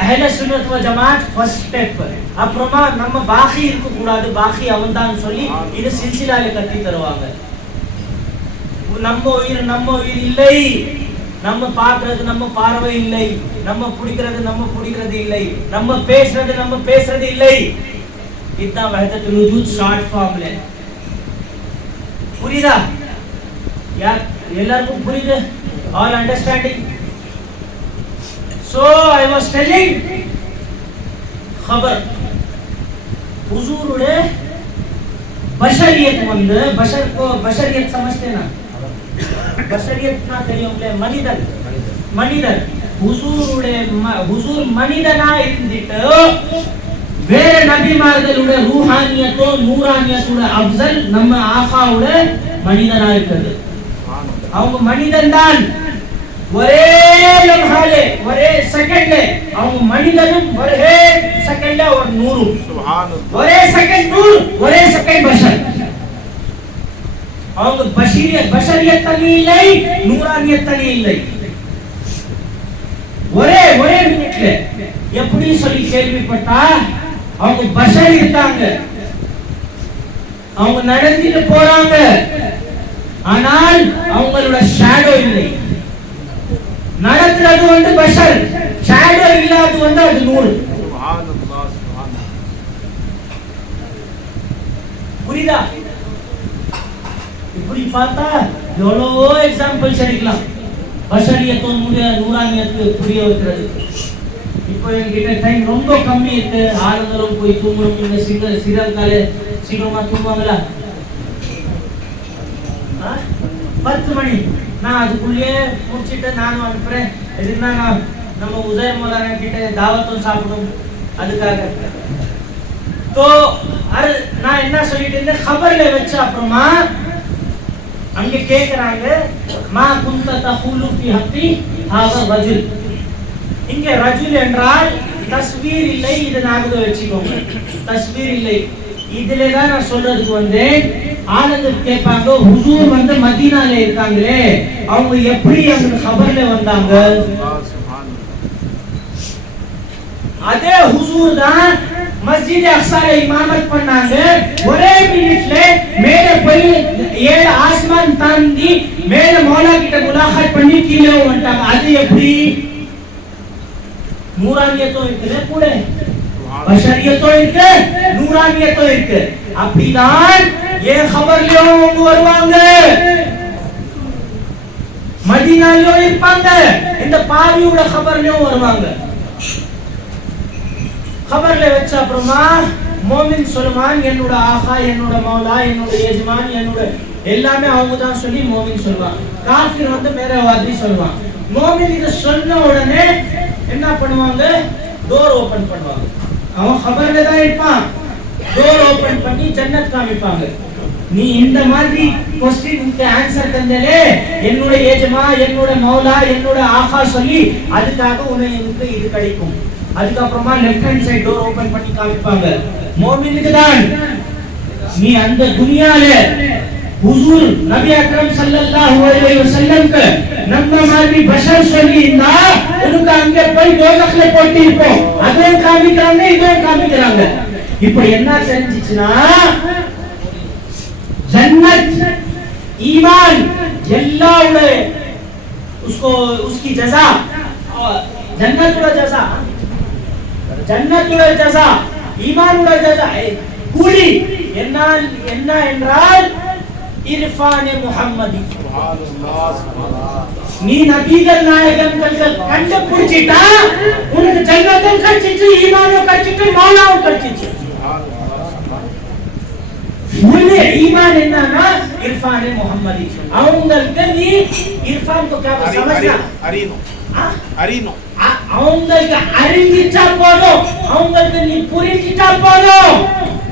அஹ்ல சுன்னத் வ ஜமாத் ஃபர்ஸ்ட் ஸ்டெப். அப்புறமா நம்ம பாக்கி இருக்க கூடாது, பாக்கி அவன் தான் சொல்லி இது சில்சிலால கட்டி தருவாங்க. நம்ம உயிர் இல்லை, நம்ம பார்க்கிறது நம்ம பார்வை இல்லை, நம்ம பிடிக்கிறது இல்லை, நம்ம பேசுறது இல்லை. இதுதான் வஹதத்துல் வஜூத் ஷார்ட் ஃபார்ம்ல. புரியுதா யார்? எல்லாருக்கும் புரியுது? All understanding? So I was telling खबर हुजूर ने बशरियत வந்து बशर को बशरियत समझते ना? बशरियत ना தெரியும்ல, மனிதன் हुजूर மனிதனா இருந்துட்டு வேற நபிமார்களுட ரூஹானியத்தோ நூரானியத்தோட அஃஸல் நம்ம ஆகாவோட மனிதனா இருக்குது. அவங்க மனிதன் தான். ஒரே லம்ஹாலே, ஒரே செகண்ட்ல அவங்க மனிதனும், ஒரே செகண்ட்ல ஒரு நூறு. சுப்ஹானல்லாஹ். ஒரே செகண்ட் நூறு, ஒரே செகண்ட் பஷர். அவங்க பஷரியத் தனி இல்லை, நூரானியத் தனி இல்லை. ஒரே மினிட்ல எப்படி சொல்லி கேள்விப்பட்டா, அவங்க பஷர் இருக்காங்க, அவங்க நடந்துட்டு போறாங்க, ஆனால் அவங்களோட ஷேடோ இல்லை. நடக்கிறது வந்து பஷர், ஷேடோ இல்லாது வந்து அது நூறு. சுப்ஹானல்லாஹ், சுப்ஹானல்லாஹ். புரியுதா? இப்படி பார்த்தா எவ்வளவோ எக்ஸாம்பிள்ஸ் எடுக்கலாம். பஷரியத்தோ நூறானியத்து புரிய வைக்கிறது. இப்போ என்கிட்ட டைம் ரொம்ப கம்மி இருக்கு, ஆளுங்களும் போய் தூங்கணும். இந்த சிறங்கால சீக்கிரமா தூங்குவாங்களா? 10 மணி. நான் அதுக்குள்ளேயே முடிச்சுட்டு நானும் அனுப்புறேன். எதுக்குன்னா நம்ம உசைர் மௌலானா கிட்ட தாவத்தும் சாப்பிடும், அதுக்காக. நான் என்ன சொல்லிட்டு இருந்தேன், खबरல வச்ச அப்புறமா அங்க கேக்குறாங்க, மா குன்த தஹுலு ஃபி ஹக்கி ஹாதா ரஜுல். இங்க ரஜுல் என்றால் தஸ்வீர் இல்லை, இது ஞாபகம் வச்சுக்கோங்க, தஸ்வீர் இல்லை. இதுல தான் நான் சொல்றதுக்கு வந்தேன். ஆளுங்க கேட்பாங்க, ஹுசூர் வந்து மதீனால இருக்காங்களே, அவங்க எப்படி அந்த खबरல வந்தாங்க? அதே ஹுசூர் தான் மஸ்ஜித் அக்ஸால இமாமத் பண்ணாங்க. ஒரே மினிட்ல மேல போய் 7 ஆஸ்மான் தாண்டி மேல மௌலா கிட்ட முலாகாத் பண்ணி கீழே வந்துட்டாங்க. அது எப்படி? நூறானியத்தும் இருக்குல்ல கூட. பஷரியத்தும் இருக்கு, நூரானியத்தும் இருக்கு. அப்படிதான் ஏன் खबरலயும் அவங்க வருவாங்க, மதீனாலயும் இருப்பாங்க, இந்த பாவியோட खबरலயும் வருவாங்க. खबरல வச்ச அப்புறமா மோமின் சொல்லுவான், என்னோட ஆகா, என்னோட மௌலா, என்னோட எஜமான், என்னோட எல்லாமே அவங்க தான் சொல்லி மோமின் சொல்லுவான். காஃபிர் வந்து மேரவாதி சொல்லுவான். மோமின் இத சொன்ன உடனே என்ன பண்ணுவாங்க, டோர் ஓபன் பண்ணுவாங்க. அவன் खबरல தான் இருப்பான், டோர் ஓபன் பண்ணி ஜன்னத் காமிப்பாங்க. நீ இந்த மாதிரி क्वेश्चनக்கு ஆன்சர் தந்தலே, என்னோட எஜமா, என்னோட மௌலா, என்னோட ஆகா சொல்லி அதுக்காக உனக்கு இது கிடைக்கும். அதுக்கு அப்புறமா left hand side door open பண்ணி காமிப்பாங்க. மோமினுக்கு தான் நீ அந்த துனியால हुजूर நபி அக்ரம் ஸல்லல்லாஹு அலைஹி வஸல்லம் நம்ம மாதிரி பஷர் சொல்லி இருந்தா உனக்கு அங்க போய் தோசக்ல போட்டு இருப்போம். அதையும் காமிக்கிறாங்க, இதையும் காமிக்கிறாங்க. இப்போ என்ன தெரிஞ்சிச்சுனா जन्नत ईमान எல்லாவோட उसको उसकी जजा, जन्नतோட जजा, जन्नतோட जजा, ஈமானோட जजा கூலி என்ன என்ன என்றால் இர்ஃபானே முஹம்மதி. நீ நபிகள் நாயகங்கள் கண்டுபிடிச்சிட்டா உனக்கு ஜன்னத்தும் கிடைச்சிச்சு, ஈமானும் கிடைச்சிச்சு, மௌலாவும் கிடைச்சிச்சு. मुझे ईमान என்னன்னா இர்ஃபானே முஹம்மதி. அவங்களுக்கு நீ இர்ஃபான் तो क्या समझना, அரினோ அவங்களுக்கு அறிஞ்சிட்டா போதும், அவங்களுக்கு நீ புரிஞ்சிட்டா போதும்.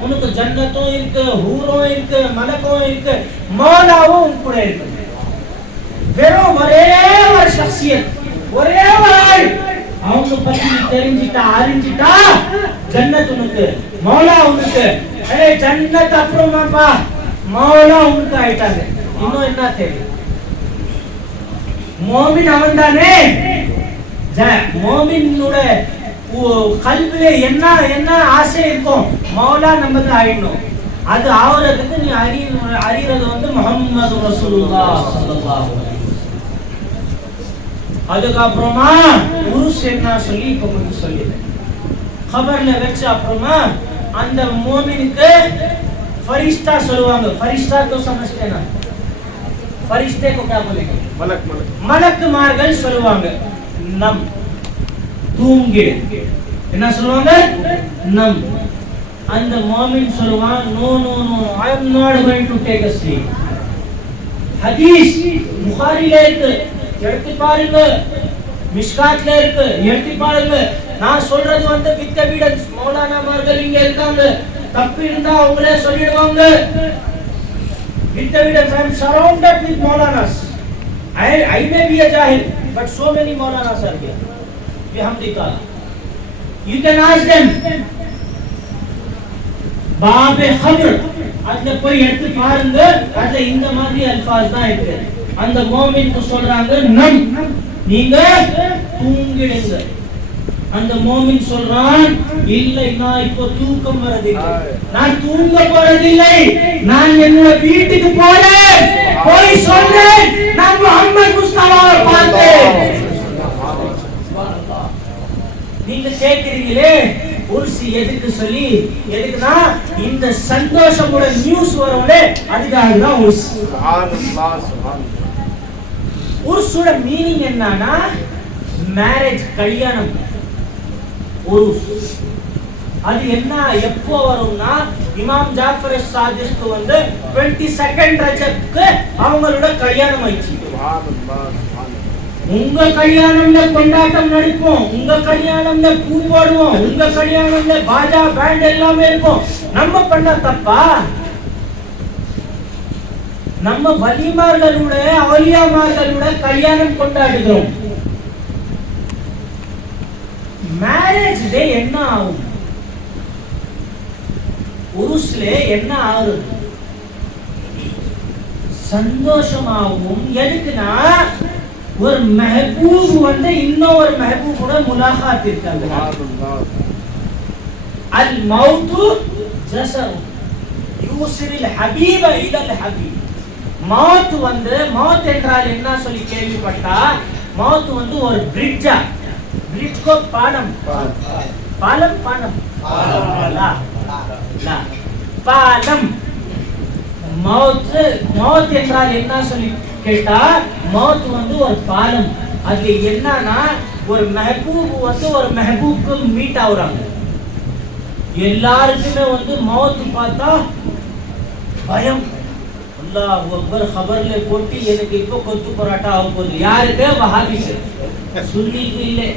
உனக்கு ஜன்னத்தும் இருக்கு, ஹூரும் இருக்கு, மலக்கும் இருக்கு, மௌலாவும் உன் கூட இருக்கு. வெறும் ஒரே ஒரு ஷக்சியத், ஒரே ஒரு ஆள் அவங்க பத்தி தெரிஞ்சிட்டா, அறிஞ்சிட்டா ஜன்னத் உனக்கு, மௌலா உனக்கு. அரே ஜன்னத் அப்புறமாப்பா, மௌலா உனக்கு ஆயிட்டாங்க. இன்னும் என்ன தேவை? மோமின் அவன் தானே. மோமினோட கல்வில என்ன என்ன ஆசை இருக்கும், மௌலா நமக்கு ஆயிடணும். அது ஆவறதுக்கு நீ அறியறது வந்து முஹம்மது ரசூலுல்லாஹ் ஸல்லல்லாஹு அலைஹி வஸல்லம். அதுக்கு அப்புறமா உருஸ் என்ன சொல்லி இப்ப கொஞ்சம் சொல்லிடுறேன். खबरல வச்ச அப்புறமா அந்த மோமினுக்கு फरिश्ता சொல்லுவாங்க. फरिश्ता तो समझते ना, फरिश्ते को क्या बोलेंगे, மலக் மலக்குமார்கள் சொல்லுவாங்க. நம் தூங்கிடு, என்ன சொல்லுவாங்க, நம். அந்த மோமின் சொல்லுவான், no no no, I am not going to take a sleep. ஹதீஸ் புகாரில இருக்கு, எடுத்து பாருங்க. மிஷ்காத்ல இருக்கு, எடுத்து பாருங்க. நான் சொல்றது வந்து வித் எவிடன்ஸ். மௌலானாமார்கள் இங்க இருக்காங்க, தப்பு இருந்தா அவங்களே சொல்லிடுவாங்க. With evidence. I am surrounded with maulanas. I may be a jahil, but so many maulanas are here. Bihamdillah. You can ask them. பாபே கபர் அதுல போய் எடுத்து பாருங்க, அதுல இந்த மாதிரி அல்ஃபாஸ் தான் இருக்கு. அந்த மோமினுக்கு சொல்றாங்க, நம், நீங்க தூங்கிடுங்க. அந்த மோமின் சொல்றான், இல்லை நான் இப்போ தூக்கம் வரதில்லை, நான் தூங்க போறதில்லை, நான் என்னோட வீட்டுக்கு போறேன், போய் சொல்றேன் நான் முஹம்மது முஸ்தபாவை பார்த்தேன். நீங்க கேக்குறீங்களே உர்சி எதுக்கு சொல்லி, எதுக்குன்னா இந்த சந்தோஷமோட நியூஸ் வரும்ல, அதுக்காக தான் உர்ஸ். சுப்ஹானல்லாஹ் சுப்ஹானல்லாஹ். உர்ஸோட மீனிங் என்னன்னா மேரேஜ், கல்யாணம். உர்ஸ் அது என்ன எப்போ வரும்னா இமாம் ஜாஃபர் சாதிக்கு வந்து 22nd ரஜப்க்கு அவங்களோட கல்யாணம் ஆயிடுச்சு. சுப்ஹானல்லாஹ் சுப்ஹானல்லாஹ். உங்க கல்யாணம்ல கொண்டாட்டம் நடக்கும், உங்க கல்யாணம்ல பூ போடுவோம், உங்க கல்யாணம்ல பாஜா பேண்ட் எல்லாமே இருக்கும். நம்ம பண்ண தப்பா? நம்ம வலிமார்களோட அவுலியாமார்களோட கல்யாணம் கொண்டாடுகிறோம். மேரேஜ் டே என்ன ஆகும், உருஸ்ல என்ன ஆகுது, சந்தோஷமாகும். எதுக்குன்னா ஒரு மெஹபூப் வந்து இன்னொரு மெஹபூபோட முலாகாத் இருக்காங்க. அல் மௌத்து ஜஸரு யூசிரில் ஹபீப இலல் ஹபீப். மௌத் வந்து, மௌத் என்றால் என்ன சொல்லி கேள்விப்பட்டா, மௌத் வந்து ஒரு பிரிட்ஜா, பிரிட்ஜ் கோ பாலம், பாலம் பாலம் பாலம். மௌத் என்றால் என்ன சொல்லி கேட்டா, மௌத் வந்து ஒரு பாலம். அது என்னன்னா, ஒரு மெஹபூப் வந்து ஒரு மெஹபூப்க்கு மீட் ஆகுறாங்க. எல்லாருக்குமே வந்து மௌத் பார்த்தா பயம். அல்லாஹ் அக்பர் खबरல போட்டு எனக்கு இப்போ கொத்து பரோட்டா ஆக போகுது. யாருக்கு? வஹாபிக்கு. சுன்னிக்கு இல்லை.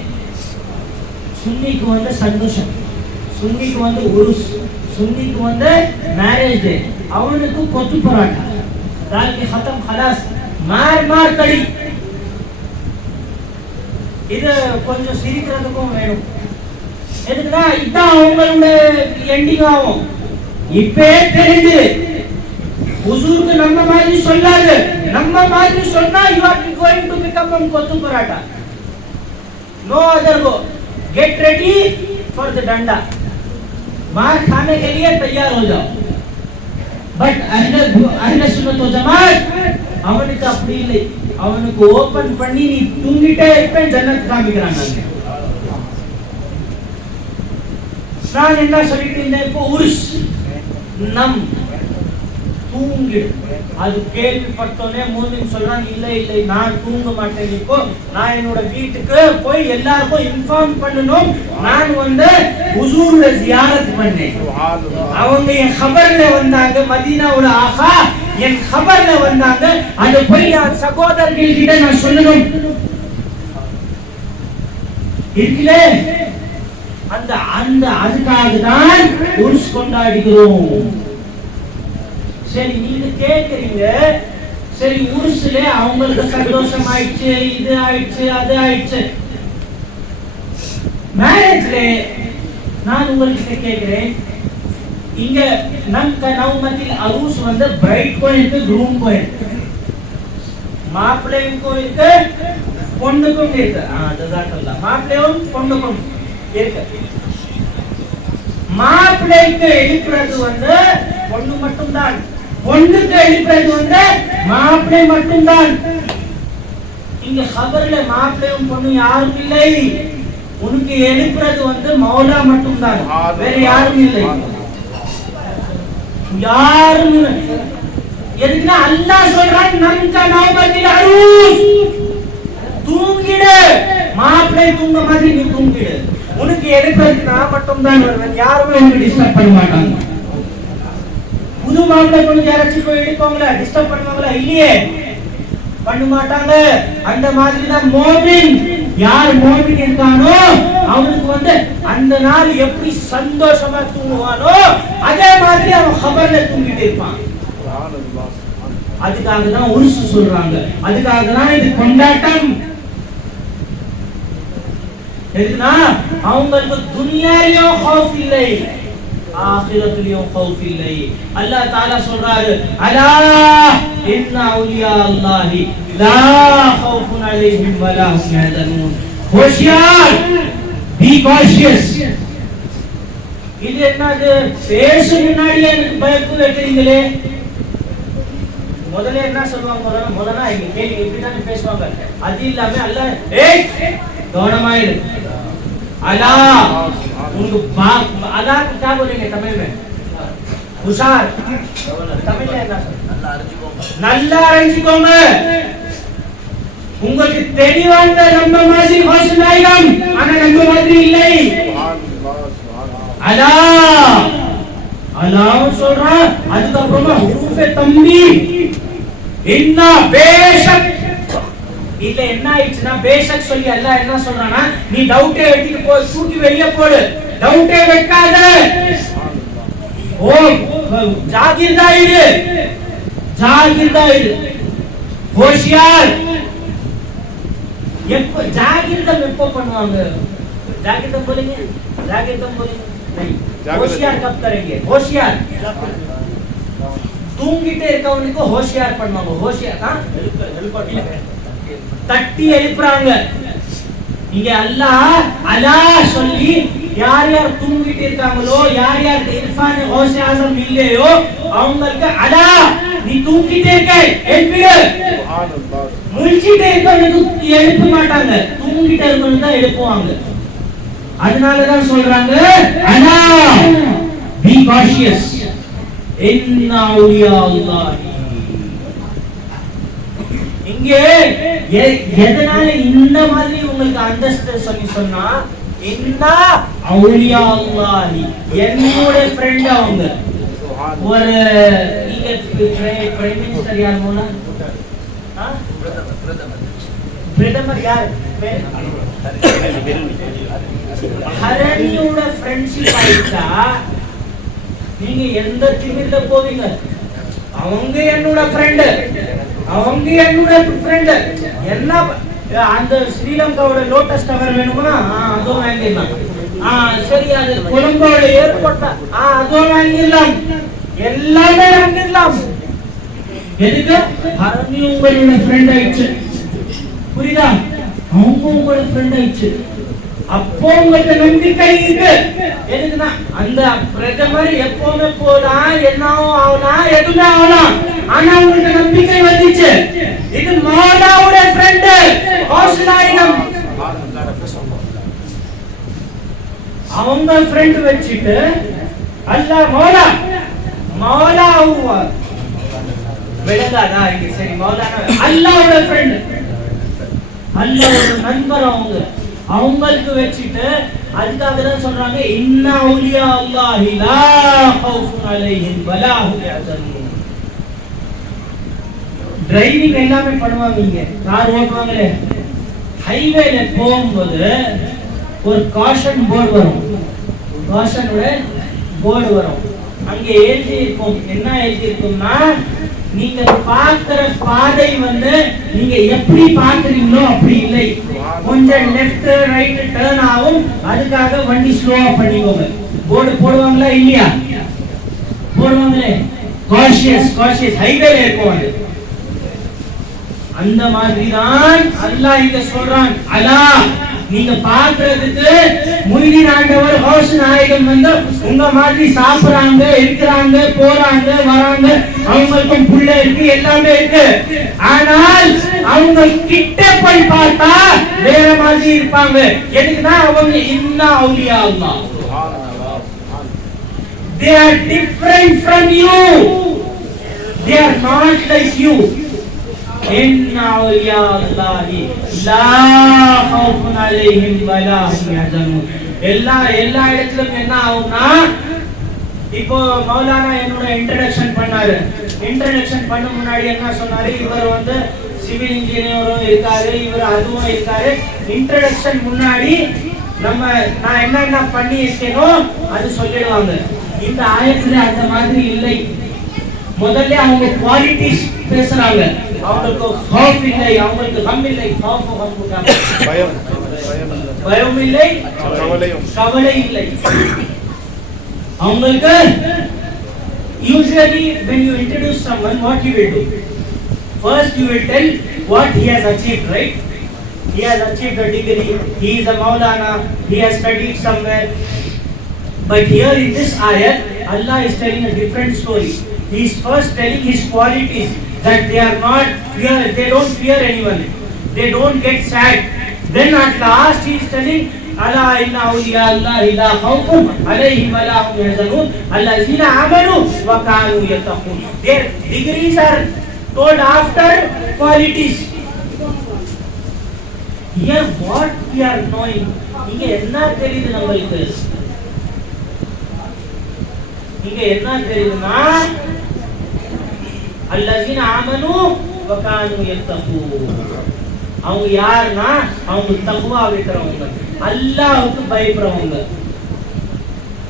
சுன்னிக்கு வந்து சந்தோஷம், சுன்னிக்கு வந்து உருஸ், சுன்னிக்கு வந்து மேரேஜ் டே, அவனுக்கு கொத்து பரோட்டா. दाल के खत्म खलास, मार कड़ी. இது கொஞ்சம் சிரிக்கிறதுக்கும் வேணும். எதுக்குன்னா இதான் அவங்களுடைய எண்டிங் ஆகும். இப்பே தெரிஞ்சு हुजूर நம்ம மாதிரி சொல்லாது. நம்ம மாதிரி சொன்னா you are going to become a கொத்து parotta. No other go. Get ready for the डंडा. मार खाने के लिए तैयार हो जाओ. பட் அஹ்லே சுன்னத் வல் ஜமாத் அவனுக்கு அப்படி இல்லை. அவனுக்கு ஓபன் பண்ணி நீ தூங்கிட்டே இருப்ப ஜன்னத் காமிக்கறாங்க. நான் என்ன சொல்லிட்டு இருந்தேன், இப்போ உருஸ் நம் தூங்கிடு. அது கேள்விப்பட்டோனே மூமின் சொல்றான், இல்லை இல்லை நான் தூங்க மாட்டேன். இப்போ நான் என்னோட வீட்டுக்கு போய் எல்லாருக்கும் இன்ஃபார்ம் பண்ணணும், நான் வந்து ஹுசூரை ஜியாரத் பண்ணேன். அவங்க என் खबरல வந்தாங்க, மதீனாவுல ஆகா என் खबरல வந்தாங்க. அது போய் என் சகோதரர்கள் கிட்ட நான் சொல்லணும். இருக்கலே அந்த அந்த அதுக்காக தான் உருஸ் கொண்டாடுகிறோம். சரி, நீங்க கேக்குறீங்க, சரி உருசுல அவங்களுக்கு சந்தோஷம் ஆயிடுச்சு, இது ஆயிடுச்சு, அது ஆயிடுச்சு. மேரேஜ்ல நான் உங்களுக்கு கேக்குறேன், இங்க நம்ம நவமத்தில் அரூஸ் வந்து பிரைட் को இருக்கு, ग्रूम को இருக்கு, மாப்பிள்ளைக்கு இருக்கு, பொண்ணுக்கும் இருக்கு. ஜஸாக்கல்லாஹ். மாப்பிள்ளையும் பொண்ணுக்கும் இருக்கு. மாப்பிள்ளைக்கு எழுப்புறது வந்து பொண்ணு மட்டும்தான், பொண்ணுக்கு எழுப்புறது வந்து மாப்பிள்ளை மட்டும்தான். இங்க खबरல மாப்பிள்ளையும் பொண்ணு யாரும் இல்லை. உனக்கு எழுப்புறது வந்து மௌலா மட்டும்தான், வேற யாரும் இல்லை. யாரும் இல்லை. எதுக்குன்னா அல்லாஹ் சொல்றான், நம்கா நௌபத்தில் அரூஸ், தூங்கிடு, மாப்பிள்ளை தூங்க மாதிரி நீ தூங்கிடு. உனக்கு எழுப்புறதுக்கு நான் மட்டும்தான் வருவேன், யாருமே உனக்கு டிஸ்டர்ப் பண்ண மாட்டாங்க. புது மாப்பிள்ளை பொண்ணு யாராச்சும் போய் எடுப்பாங்களா, டிஸ்டர்ப் பண்ணுவாங்களா? இல்லையே, பண்ண மாட்டாங்க. அந்த மாதிரி தான் மோமின். யார் மோமின் இருக்கானோ அவனுக்கு வந்து அந்த நாள் எப்படி சந்தோஷமா தூங்குவானோ அதே மாதிரி அவன் खबरல தூங்கிட்டு இருப்பான். அதுக்காக தான் உருஸ் சொல்றாங்க, அதுக்காக தான் இது கொண்டாட்டம். எதுனா அவங்களுக்கு துனியாலயும் खौफ இல்லை, ஆகிரத்திலயும் खौफ இல்லை. அல்லாஹ் தஆலா சொல்றாரு, அலா இன்ன அவுலியா அல்லாஹி லா खौफுன் அலைஹிம் வலா ஹும் யஹ்சனூன். Hoshiyar, B cautious. இது என்னது? பேசு முன்னாடி எனக்கு பயப்பு வைக்கிறீங்களே. முதல்ல என்ன சொல்லுவாங்க, முதல்ல இங்க கேள்வி இப்படிதான் பேசுவாங்க. அது இல்லாம அல்லாஹ் ஏய் கவனமாயிரு. अला उनको अला क्या बोलेंगे तमिल में? हुशार तमिल में நல்லா அறிஞ்சுக்கோங்க. உங்களுக்கு தெளிவான நம்ம மாதிரி வாசனாயிரம், ஆனா நம்ம மாதிரி இல்லை. அலா அல்லாஹ் சொல்றா. அதுக்கப்புறமா ஹுரூஃபே தம்பி இன்ன பேஷக் இல்ல என்ன ஆயிடுச்சுன்னா பேஷக் சொல்லி அல்லாஹ் என்ன சொல்றானா, நீ டவுட்டே எடுத்துட்டு போ, தூக்கி வெளிய போடு, டவுட்டே வைக்காத. ஓ ஜாகிர்தாயிரு, ஜாகிர்தாயிரு, ஹோஷியார். எப்ப ஜாகிர்தம் எப்ப பண்ணுவாங்க? ஜாகிர்தம் बोलेंगे, जागिरदम बोलेंगे नहीं, होशियार कब करेंगे? होशियार தூங்கிட்டே இருக்கவனுக்கு ஹோஷியார் பண்ணுவாங்க. ஹோஷியார் தட்டி எழுப்புறாங்க. இங்க அல்லாஹ் அலா சொல்லி யார் யார் தூங்கிட்டு இருக்காங்களோ, யார் யாருக்கு இர்ஃபான் ஹௌஸ் ஆஸம் இல்லையோ அவங்களுக்கு அலா நீ தூங்கிட்டே இருக்க எழுப்பிடு. சுப்ஹானல்லாஹ். முழிச்சிட்டே இருக்கவனுக்கு எழுப்ப மாட்டாங்க, தூங்கிட்டே இருக்கவனுக்கு தான் எழுப்புவாங்க. அதனால தான் சொல்றாங்க அலா பி காஷியஸ் இன்னா அவுலியா அல்லாஹ். இங்கே எதனால இந்த மாதிரி உங்களுக்கு அந்தஸ்து சொன்னா இன்னா அவுலியா அல்லாஹ் என்னோட ஃப்ரெண்ட் அவங்க. ஒரு நீங்க பிரைம் மினிஸ்டர் யார் போனா பிரதமர் யார் ஹரணியோட ஃப்ரெண்ட்ஷிப் ஆயிட்டா நீங்க எந்த திமிர்ல போவீங்க? அவங்க என்னோட ஃப்ரெண்ட், அவங்க என்னோட ஃப்ரெண்ட். என்ன அந்த ஸ்ரீலங்காவோட லோட்டஸ் டவர் வேணுமா? அதுவும் வாங்கிடலாம். சரி, அது கொலம்போட ஏர்போர்ட் அதுவும் வாங்கிடலாம். எல்லாமே வாங்கிடலாம். எதுக்கு? ஹரணி உங்களோட ஃப்ரெண்ட் ஆயிடுச்சு. புரியுதா? அவங்க உங்களோட ஃப்ரெண்ட் ஆயிடுச்சு. அப்போ உங்களுக்கு நம்பிக்கை இருக்கு. எதுக்குன்னா அந்த பிரதமர் எப்பவுமே போலாம், என்னவும் ஆகலாம், எதுவுமே ஆகலாம். ஆனா உங்களுக்கு நம்பிக்கை வந்துச்சு. இது மௌலாவோட ஃப்ரெண்ட் ஹவுஸ்நாயகம். அவங்க ஃப்ரெண்ட் வச்சுட்டு அல்லாஹ் மௌலா மௌலா விளங்காதா? இங்க சரி, மௌலானா அல்லாஹ்வோட ஃப்ரெண்ட், அல்லாஹ்வோட நண்பர் அவங்க. அவங்களுக்கு வச்சிட்டு அதுக்காக தான் சொல்றாங்க இன்னா அவுலியா அல்லாஹி லா ஹவுஃபுன் அலைஹிம் வலா ஹும் யஹ்சனூன். டிரைவிங் எல்லாமே பண்ணுவாங்க. இங்க கார் ஓட்டுவாங்களே, ஹைவேல போகும்போது ஒரு காஷன் போர்டு வரும். காஷனோட போர்டு வரும். அங்க எழுதி இருக்கும். என்ன எழுதி இருக்கும்னா, நீங்க பார்க்கிற பாதை நீங்க எப்படி பாக்குறீங்களோ அப்படி இல்லை. கொஞ்சம் லெஃப்ட் ரைட் டர்ன் ஆகும். அதுக்காக வண்டி ஸ்லோவா பண்ணிக்கோங்க. போர்டு போடுவாங்களா இல்லையா? போடுவாங்களே, காஷியஸ் காஷியஸ் ஹைவேல இருக்கும். அது அந்த மாதிரி தான் அல்லாஹ் இங்க சொல்றான். அலா நீங்க பாக்குறதுக்கு முய்தீன் ஆண்டவர் ஹவுஸ் நாயகம் உங்க மாதிரி சாப்பிடுறாங்க, இருக்கிறாங்க, போறாங்க, வராங்க, அவங்களுக்கும் புள்ள இருக்கு, எல்லாமே இருக்கு. ஆனால் அவங்க கிட்ட போய் பார்த்தா வேற மாதிரி இருப்பாங்க. எதுக்குன்னா அவங்க இன்னா அவுலியா அல்லாஹ். They are different from you. They are not like you. இன்னா அவுலியா அல்லாஹ் லா ஹவுஃபுன் அலைஹிம் வலா ஹும் யஹ்சனூன். எல்லா இடத்துலயும் என்ன ஆகும்னா, இப்போ மௌலானா என்னோட இன்ட்ரோடக்ஷன் பண்ணாரு. இன்ட்ரோடக்ஷன் பண்ண முன்னாடி என்ன சொன்னாரு? இவர் சிவில் இன்ஜினியரும் இருக்காரு, இவர் அதுவும் இருக்காரு. இன்ட்ரோடக்ஷன் முன்னாடி நான் என்னென்ன பண்ணி இருக்கேனோ அது சொல்லிடுவாங்க. இந்த ஆயத்துல அந்த மாதிரி இல்லை. முதல்ல அவங்க குவாலிட்டிஸ் பேசுறாங்க. அவங்களுக்கு ஹவுஃப் இல்லை, அவங்களுக்கு கம் இல்லை. பயம் இல்லை, கவலை இல்லை. அவங்களுக்கு usually when you introduce someone, what you will do? First you will tell what he has achieved, right? He has achieved a degree, he is a Maulana, he has studied somewhere. But here in this ayat, Allah is telling a different story. He is first telling his qualities, that they are not fear, they don't fear anyone, they don't get sad. Then at last he is telling ala inna awliya allahi la khawfun alayhim wa la hum yahzanun allazina amanu wa kanu yattaqun. Their degrees are told after qualities. Here what we are knowing, இங்க என்ன தெரியுது நமக்கு? இங்க என்ன தெரியுதுன்னா, அல்லஸீன ஆமனு வ கானூ யத்தகூன். அவங்க யாருன்னா, அவங்க தக்வா வைக்கிறவங்க, அல்லாஹ்வுக்கு பயப்படுறவங்க.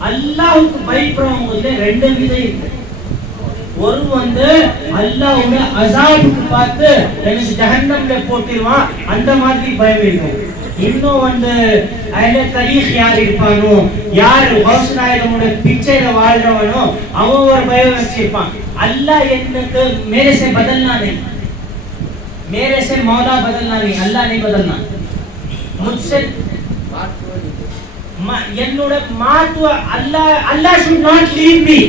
அல்லாஹ்வுக்கு பயப்படுறவங்க ரெண்டு விதம் இருக்கு. ஒரு அல்லாஹ்வுடைய அஸாபுக்கு பார்த்து எனக்கு ஜஹன்னம்ல போட்டுருவான் அந்த மாதிரி பயம் இருக்கும். இன்னும் அஹ்லே தரீக் யார் இருப்பானோ, யார் கௌஸ் நாயகமுடைய பிச்சையில வாழ்றவனோ அவன் ஒரு பயம் வச்சிருப்பான். अल्लाह எனக்கு मेरे से बदलना नहीं, मेरे से मौला बदलना नहीं, अल्लाह नहीं बदलना. मुझसे என்னோட மாத்து अल्लाह should not leave me.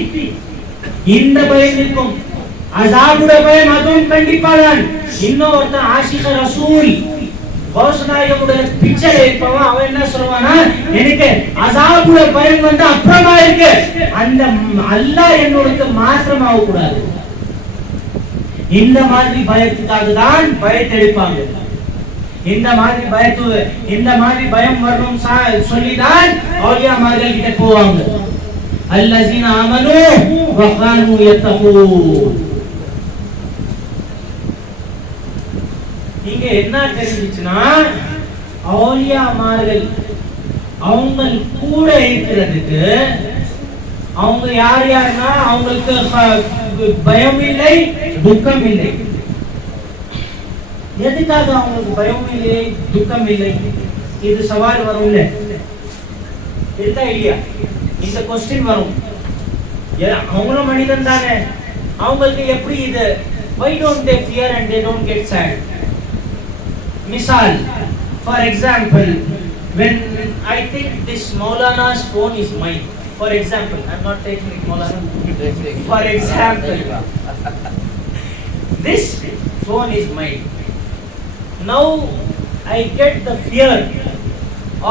இந்த பயம் இருக்கும். அஸாபுடைய பயம் அதுவும் கண்டிப்பா தான். இன்னொருத்தன் ஆஷிக ரசூல், கௌசநாயகமுடைய பிச்சை இருப்பவன் அவன் என்ன சொல்வானா, எனக்கு அஸாபுடைய பயம் வந்து அப்புறமா இருக்கு, அந்த அல்லாஹ் என்னோட மாற்றம் ஆக கூடாது. இந்த மாதிரி பயத்துக்காக தான் பயத்தை எடுப்பாங்க. இந்த மாதிரி பயம் வரணும் சொல்லிதான் அவுலியாமார்கள் கிட்ட போவாங்க. அல்லஸீன ஆமனூ வ கானூ யத்தகூன். இங்க என்ன தெரிஞ்சுச்சுன்னா, அவுலியாமார்கள் அவங்க கூட இருக்கிறதுக்கு அவங்க யாருன்னா அவங்களுக்கு பயம் இல்லை, துக்கம் இல்லை. எதுக்காக அவங்களுக்கு பயம் இல்லை, துக்கம் இல்லை? இது சவால் வரும்ல, இருக்கா இல்லையா? இந்த क्वेश्चन வரும். அவங்களும் மனிதன் தானே, அவங்களுக்கு எப்படி இது? why don't they fear and they don't get sad? misal, for example, when I think this Maulana's phone is mine, for example, I'm not taking it, Maulana, for example, this phone is mine. Now I get the fear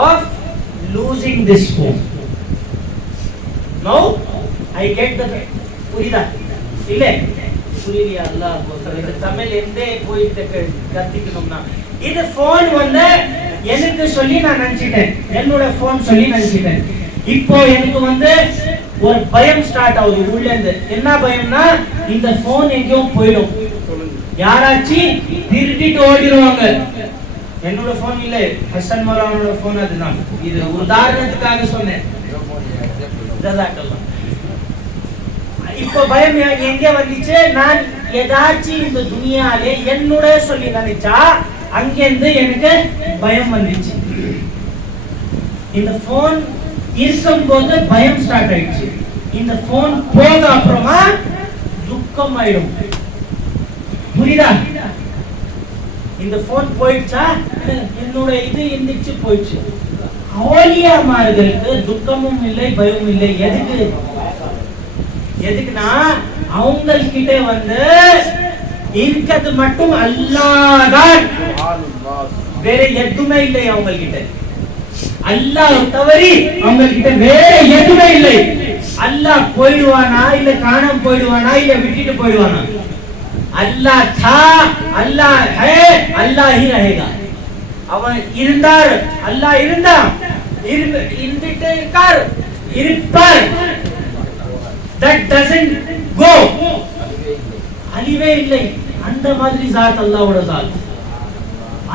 of losing this phone. Now I get the புரியுதா இல்ல? புரியலையா? அல்லாஹ் இது தமிழ் எந்தே போயிட்டு கத்திக்கணும்னா, இது போன் வந்து எனக்கு சொல்லி நான் நினைச்சிட்டேன், என்னோட போன் சொல்லி நினைச்சிட்டேன். இப்போ எனக்கு வந்து ஒரு பயம் ஸ்டார்ட் ஆகுது உள்ள இருந்து. என்ன பயம்னா, இந்த போன் எங்கேயோ போயிடும், யாராச்சும் திருடிட்டு ஓடிடுவாங்க. என்னோட போன் இல்ல, ஹசன் மௌலானோட போன் அதுதான். இது உதாரணத்துக்காக சொன்னேன். ஜஸாக்கல்லாஹ். இப்போ பயம் எங்க வந்துச்சு? நான் ஏதாச்சும் இந்த துனியாலே என்னோட சொல்லி நினைச்சா அங்கிருந்து எனக்கு பயம் வந்துச்சு. இந்த போன் இருக்கும்போது பயம் ஸ்டார்ட் ஆயிடுச்சு. இந்த போன் போக அப்புறமா துக்கம் ஆயிடும். புரியுதா? இந்த போன் போயிடுச்சா என்னோட இது எந்திரிச்சு போயிடுச்சு. அவுலியாமார்களுக்கு துக்கமும் இல்லை, பயமும் இல்லை. எதுக்குன்னா அவங்கள்கிட்ட வந்து இருக்கிறது மட்டும் அல்லாஹ் தான், வேற எதுவுமே இல்லை அவங்கள்கிட்ட. அல்லாஹ் தவிர அவங்கள்கிட்ட வேற எதுவுமே இல்லை. அல்லாஹ் போயிடுவானா, இல்ல காணாம போயிடுவானா, இல்ல விட்டுட்டு போயிடுவானா? अल्लाह था, अल्लाह है, अल्लाह ही रहेगा. அவன் இருந்தார், அல்லாஹ் இருந்தா, இருந்துட்டே இருக்கார், இருப்பார். that doesn't go. அழிவே இல்லை. அந்த மாதிரி ஜாத் அல்லாஹ்வோட ஜாத்.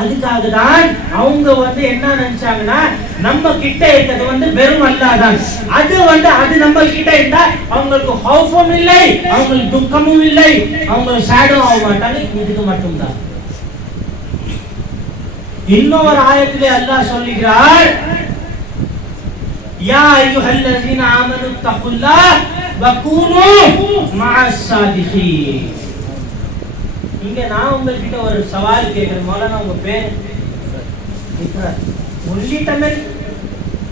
அதுக்காக தான் அவங்க வந்து என்ன நினைச்சாங்கன்னா, நம்ம கிட்ட இருக்கிறது வந்து வெறும் அல்லாஹ் தான். அது நம்ம கிட்ட இருந்தா அவங்களுக்கு ஹவுஃபும் இல்லை, அவங்களுக்கு துக்கமும் இல்லை, அவங்க சேடும் ஆக மாட்டாங்க. இதுக்கு மட்டும் தான். இன்னொரு ஆயத்திலே அல்லாஹ் சொல்லுகிறார், யா அய்யுஹல்லஸீன ஆமனு தகுல்லாஹ் வகூனு மஅஸ் ஸாதிகீன். இங்க நான் உங்ககிட்ட ஒரு சவால் கேக்குறேன். மௌலானா உங்க பேர்?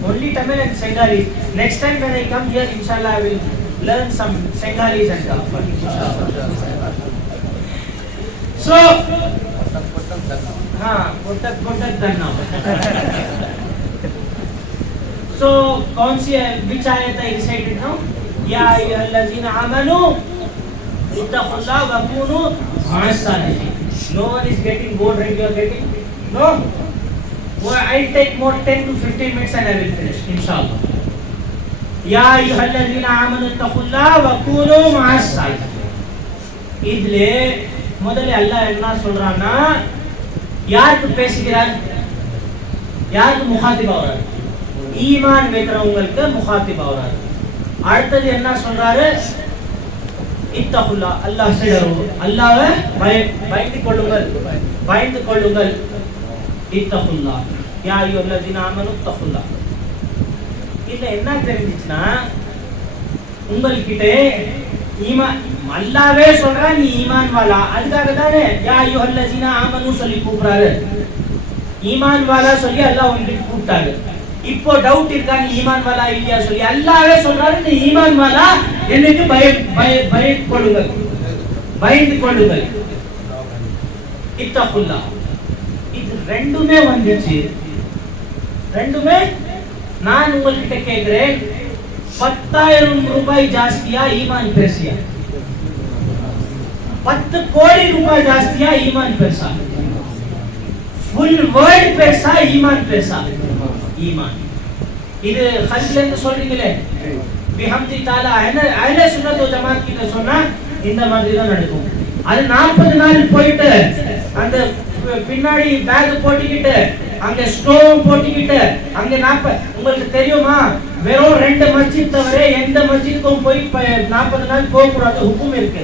only Tamil and Sengali. Next time when I come here, inshallah I will learn some Sengalis and talk. So kotak dhanna. So kaun si which ayat I recited now? Ya ayyuhallazina amanu ittaqullaha wa kunu ma'as sadiqin. No one is getting bored right? You are getting? No? Well, I'll take more 10 to 15 minutes and I will finish, inshallah. Ya ayyuhallazina amanu ittaqullaha wa kunu ma'as sadiqin. idle முதல்ல அல்லாஹ் என்ன சொல்றானா, யாருக்கு பேசுகிறார்? யாருக்கு முகாத்திப் ஆவறார்? ஈமான் வைக்கிறவங்களுக்கு முகாத்திப் ஆவறார். அடுத்து என்ன சொல்றாரு? இத்தகுல்லாஹ், அல்லாஹ் செய்யறோ, அல்லாஹ்வை பயந்து கொள்ளுங்கள். இத்தகுல்லாஹ் யா அய்யுஹல்லதீன ஆமனு தகுல்லாஹ். இதுல என்ன தெரிஞ்சுச்சுன்னா, உங்கள்கிட்ட ஈமான் அல்லாஹ்வே சொல்றா நீ ஈமான் வாலா. அதுக்காக தானே யா அய்யுஹல்லதீன ஆமனு சொல்லி கூப்பிடுறாரு. ஈமான் வாலா சொல்லி அல்லாஹ் உங்களுக்கு கூப்பிட்டாரு. இப்போ டவுட் இருக்கா நீ ஈமான் வாலா இல்லையா சொல்லி? அல்லாஹ்வே சொல்றாரு நீ ஈமான் வாலா, எனக்கு பயந்து கொள்ளுங்கள். இத்தகுல்லாஹ். இது ரெண்டுமே வந்துச்சு. ரெண்டுமே நான் உங்ககிட்ட கேட்கிறேன், 10,000 ரூபாய் ஜாஸ்தியா ஈமான் பெருசியா? 10 கோடி ரூபாய் ஜாஸ்தியா ஈமான் பெருசா? ஃபுல் வேர்ல்ட் பெருசா ஈமான் பெருசா? ஈமான். இது ஹஜ்ல இருந்து சொல்றீங்களே, பிஹம்தி தஆலா அஹ்லே சுன்னத் வ ஜமாத் கிட்ட சொன்னா இந்த மாதிரி தான் நடக்கும். அது 40 நாள் போயிட்டு அந்த பின்னாடி பேக் போட்டுக்கிட்டு அங்க ஸ்டோவ் போட்டுக்கிட்டு அங்க உங்களுக்கு தெரியுமா, வெறும் 2 மஸ்ஜித் தவிர எந்த மஸ்ஜிதுக்கும் போய் 40 நாள் போக கூடாது, ஹுக்கும் இருக்கு.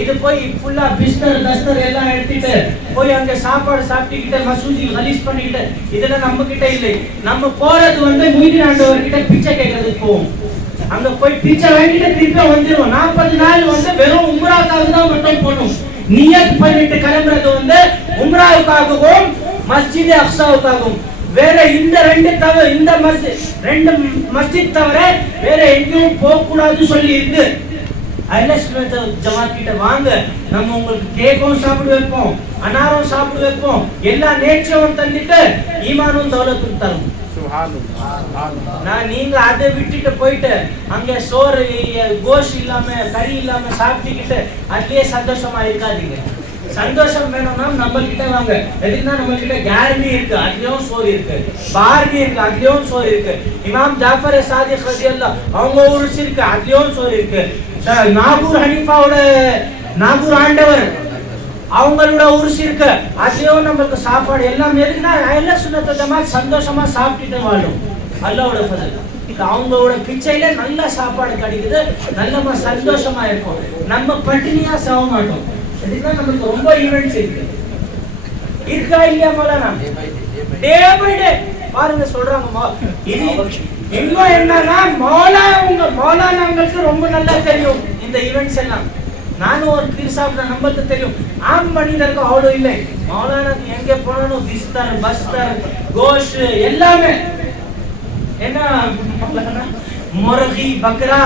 இது போய் ஃபுல்லா பிஸ்டர் டஸ்டர் எல்லாம் எடுத்துட்டு போய் அங்க சாப்பாடு சாப்பிட்டுக்கிட்டு மசூதி ஹலீஸ் பண்ணிக்கிட்டு இதெல்லாம் நம்ம கிட்ட இல்லை. நம்ம போறது முய்தீன் ஆண்டவர் கிட்ட பிச்சை கேட்கறதுக்கு போவோம். அங்க போய் பிச்சை வாங்கிட்டு திருப்பி வந்துருவோம். 40 நாள் வெறும் உம்ராக்காக தான் மட்டும் போகணும். நியத் பண்ணிட்டு கிளம்புறது உம்ராவுக்காகவும் மஸ்ஜித் அக்ஸாவுக்காகவும். வேற இந்த ரெண்டு மஸ்ஜித் தவிர வேற எங்கேயும் போக கூடாது சொல்லி இருக்கு. அஹ்லே சுன்னத் ஜமாத் கிட்ட வாங்க, நம்ம உங்களுக்கு கேக்கும் சாப்பிட வைப்போம், அனாரும் சாப்பிட வைப்போம், எல்லா நேச்சரும் தந்துட்டு ஈமானும் தௌலத்தும் தரும். நான் நீங்க அதை விட்டுட்டு போயிட்டு அங்க சோறு கோஷ் இல்லாம கறி இல்லாம சாப்பிட்டுக்கிட்டு அதுலயே சந்தோஷமா இருக்காதீங்க. சந்தோஷம் வேணும்னா நம்ம கிட்ட வாங்க. எதுக்குன்னா நம்ம கிட்ட கேரண்டி இருக்கு, அதுலயும் சோறு இருக்கு, பார்வி இருக்கு, அதுலயும் சோறு இருக்கு. இமாம் ஜாஃபர் சாதிக் ரலியல்லாஹு அவங்க ஊர்ஸ் இருக்கு, அதுலயும் சோறு இருக்கு. நாகூர் ஹனீஃபாவோட நாகூர் ஆண்டவர் அவங்களோட ஊர்ஸ் இருக்கு, அதுலயும் நமக்கு சாப்பாடு எல்லாம் எதுக்குன்னா அஹ்லே சுன்னத் வல் ஜமாத் சந்தோஷமா சாப்பிட்டுட்டு வாழும். அல்லாஹ்வோட ஃபضل. அவங்களோட பிச்சையில நல்ல சாப்பாடு கிடைக்குது, நல்லமா சந்தோஷமா இருக்கும். நம்ம பட்டினியா சாக மாட்டோம். இதுக்கு நமக்கு ரொம்ப ஈவென்ட்ஸ் இருக்கு. இருக்கா இல்லையா மௌலானா? டே பை டே பாருங்க சொல்றாங்க. இது இன்னும் என்னன்னா மௌலானாங்களுக்கு ரொம்ப நல்லா தெரியும் இந்த ஈவென்ட்ஸ் எல்லாம். நானும் ஒரு பீர் சாப்பிட நம்மளுக்கு தெரியும். ஆம் மனிதருக்கு அவ்வளோ இல்லை. மௌலானாக்கு எங்கே போனாலும் பிஸ்தர் பஸ்தர் கோஷ் எல்லாமே என்ன मुर्गी बकरा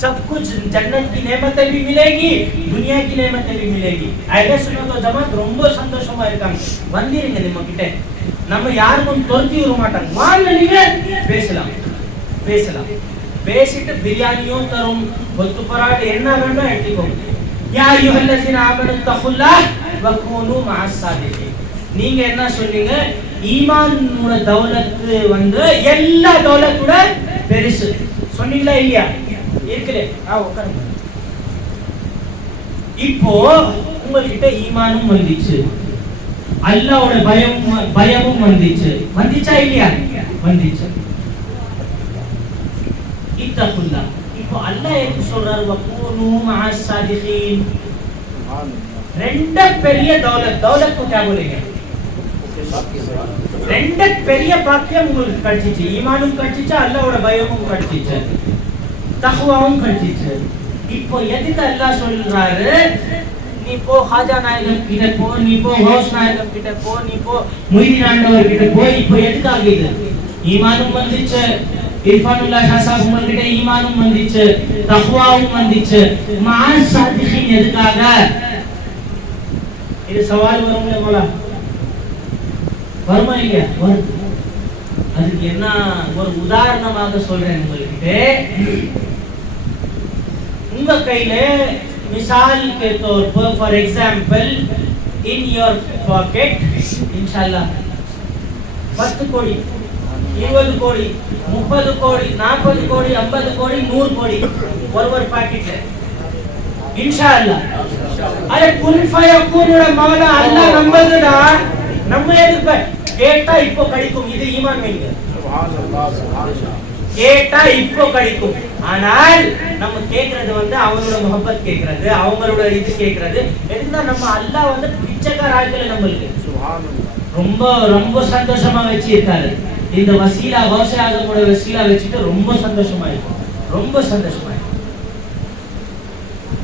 सब कुछ जन्नत की नेमतें भी मिलेगी, दुनिया की नेमतें भी मिलेगी. अहले सुन्नत वल जमात ரொம்ப சந்தோஷமா இருக்காங்க. வந்திருங்க நம்ம கிட்ட, நம்ம யாருக்கும் தொர்த்தி வர மாட்டாங்க. வாங்க நீங்க பேசலாம் பேசிட்டு பிரியாணியும் தரும், கொத்து பராட்டை என்ன வேணும் எடுத்துக்கோங்க. யா அய்யுஹல்லஸீன ஆமனு தகுல்லாஹ் வ கூனு மஅஸ் சாதிகீன். நீங்க என்ன சொன்னீங்க? ஈமானோட தௌலத் எல்லா தௌலத்தோட பெருசு சொன்னீங்களா இல்லையா? இருக்கலே உட்காருங்க. இப்போ உங்ககிட்ட ஈமானும் வந்துச்சு, அல்லாஹ்வோட பயமும் வந்துச்சா இல்லையா? வந்துச்சு. இத்தகுல்லா. இப்போ அல்லாஹ் என்ன சொல்றாரு? வகூனு மஅஸ் சாதிகீன். ரெண்டு பெரிய दौलत को क्या बोलेंगे? ரெண்டு பெரிய பாக்கியம் உங்களுக்கு கிடைச்சிச்சு. ஈமானும் கிடைச்சிச்சு, அல்லாஹ்வோட பயமும் கிடைச்சிச்சு, தக்வாவும் கிடைச்சிச்சு. இப்போ எதுக்கு அல்லாஹ் சொல்றாரு? நீ போ ஹாஜா நாயகம் கிட்ட போ, நீ போ ஹவுஸ் நாயகம் கிட்ட போ, நீ போ முய்தீன் ஆண்டவர் கிட்ட போ. இப்போ எதுக்காக இது? ஈமானும் வந்துச்சு, இர்ஃபானுல்லாஹ் ஷா சாஹிப் உங்ககிட்ட ஈமானும் வந்துச்சு, தக்வாவும் வந்துச்சு. மஅஸ் சாதிகீன் எதுக்காக? இது சவால் வரும்ல மோலா, வருமா இல்லையா? வருது. அதுக்கு என்ன ஒரு உதாரணமாக சொல்றேன் உங்களுக்கு. உங்க கையில मिसाल के तौर पर for example in your pocket इंशाल्लाह 10 கோடி 20 கோடி 30 கோடி 40 கோடி 50 கோடி 100 கோடி ஒரு பாக்கெட்ல इंशाल्लाह. अरे कुन फयकुनோட மௌலா அல்லாஹ் நம்பதுடா. நம்ம எதுக்கு கேட்டா இப்போ கிடைக்கும். இது ஈமான் வைங்க. சுப்ஹானல்லாஹ் சுப்ஹானல்லாஹ். கேட்டா இப்போ கிடைக்கும். ஆனால் நம்ம கேக்குறது அவங்களோட முஹப்பத் கேக்குறது, அவங்களோட இது கேக்குறது. எதுனா நம்ம அல்லாஹ் பிச்சைக்கார ஆட்கள் நம்மளுக்கு சுப்ஹானல்லாஹ் ரொம்ப ரொம்ப சந்தோஷமா வச்சிருக்காரு. இந்த வசீலா கௌஸே ஆஸமோட வசீலா வச்சிட்டு ரொம்ப சந்தோஷமா இருக்கும், ரொம்ப சந்தோஷமா இருக்கும்.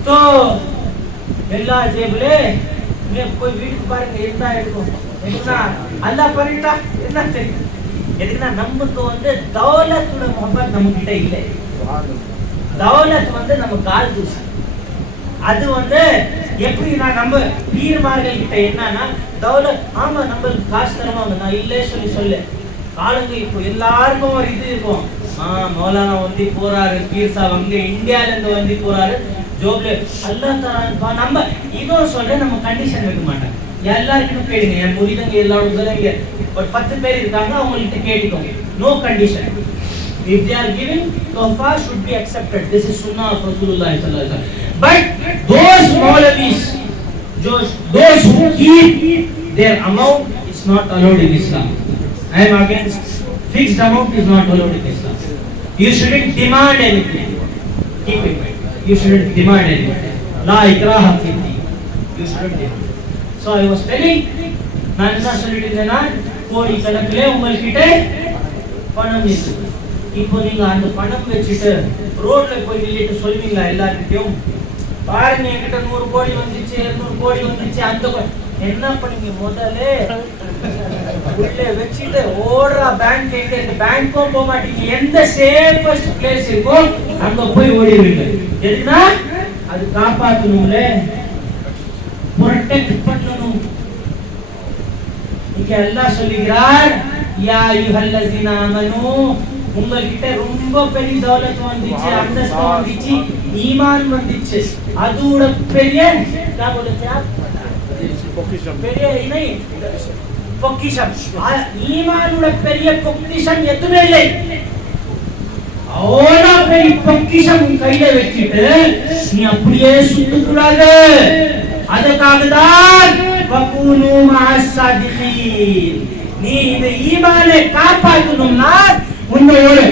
तो எல்லா ஜேபுலே நீ போய் வீட்டுக்கு பாருங்க என்ன இருக்கும். எதுனா அல்லாஹ் பண்ணிட்டா என்ன தெரியும்? எதுனா நமக்கு தௌலத்தோட முஹப்பத் நம்ம கிட்ட இல்லை. தௌலத் நம்ம கால் தூசி. அது எப்படி நான் நம்ம பீர்மார்கள் கிட்ட என்னன்னா தௌலத் ஆமா நம்மளுக்கு காசு தருவாங்க நான் இல்லே சொல்லு ஆளுங்க இப்போ எல்லாருக்கும் ஒரு இது இருக்கும் மௌலானா வந்து போறாரு பீர் சாப் அங்க இந்தியால இருந்து வந்து போறாரு ஜோப்ல அல்லாஹ் தரான் நம்ம இதுவும் சொல்ற நம்ம கண்டிஷன் வைக்க மாட்டோம் எல்லாருக்கும் கேளுங்க என் முரிதங்க எல்லாரும் சொல்லுங்க ஒரு 10 பேர் இருக்காங்க அவங்கள்ட்ட கேட்டுக்கோங்க no condition if they are giving tofa should be accepted this is sunnah of Rasulullah sallallahu alaihi wasallam but those maulavis those who keep their amount is not allowed in Islam I am against fixed amount is not allowed in Islam you shouldn't demand anything keep it you shouldn't demand anything la ikraha fi din you shouldn't demand so I was telling நான் என்ன சொல்லிட்டு இருந்தேன்னா கோடி கணக்கிலே உங்ககிட்ட பணம் இருக்கு இப்போ நீங்க அந்த பணம் வச்சுட்டு ரோட்ல போய் நின்னுட்டு சொல்வீங்களா எல்லார்கிட்டயும் பாருங்க என்கிட்ட 100 கோடி வந்துச்சு 200 கோடி வந்துச்சு அந்த என்ன பண்ணீங்க முதல்ல உள்ளே வச்சுட்டு ஓடுற பேங்க் எங்க இருக்கு பேங்க்கும் போக மாட்டீங்க எந்த சேஃபஸ்ட் பிளேஸ் இருக்கோ அங்க போய் ஓடிடுவீங்க எதுனா அது காப்பாத்தணும்ல ப்ரொடெக்ட் பண்ணணும் இங்க அல்லாஹ் சொல்லுகிறார் யா அய்யுஹல்லஸீன ஆமனூ உங்ககிட்ட ரொம்ப பெரிய தௌலத் வந்துச்சு அந்தஸ்து வந்துச்சு ஈமான் வந்துச்சு அதோட பெரிய क्या बोले थे आप பெரிய இணை பொக்கிஷம் ஈமானோட பெரிய பொக்கிஷம் எதுவுமே இல்லை அவ்வளோ பெரிய பொக்கிஷம் கையில வச்சுட்டு நீ அப்படியே சுத்த கூடாது அதுக்காக தான் வகூனு மஅஸ்ஸாதிகீன் நீ இந்த ஈமானை காப்பாற்றணும்னா உன்னை ஒரு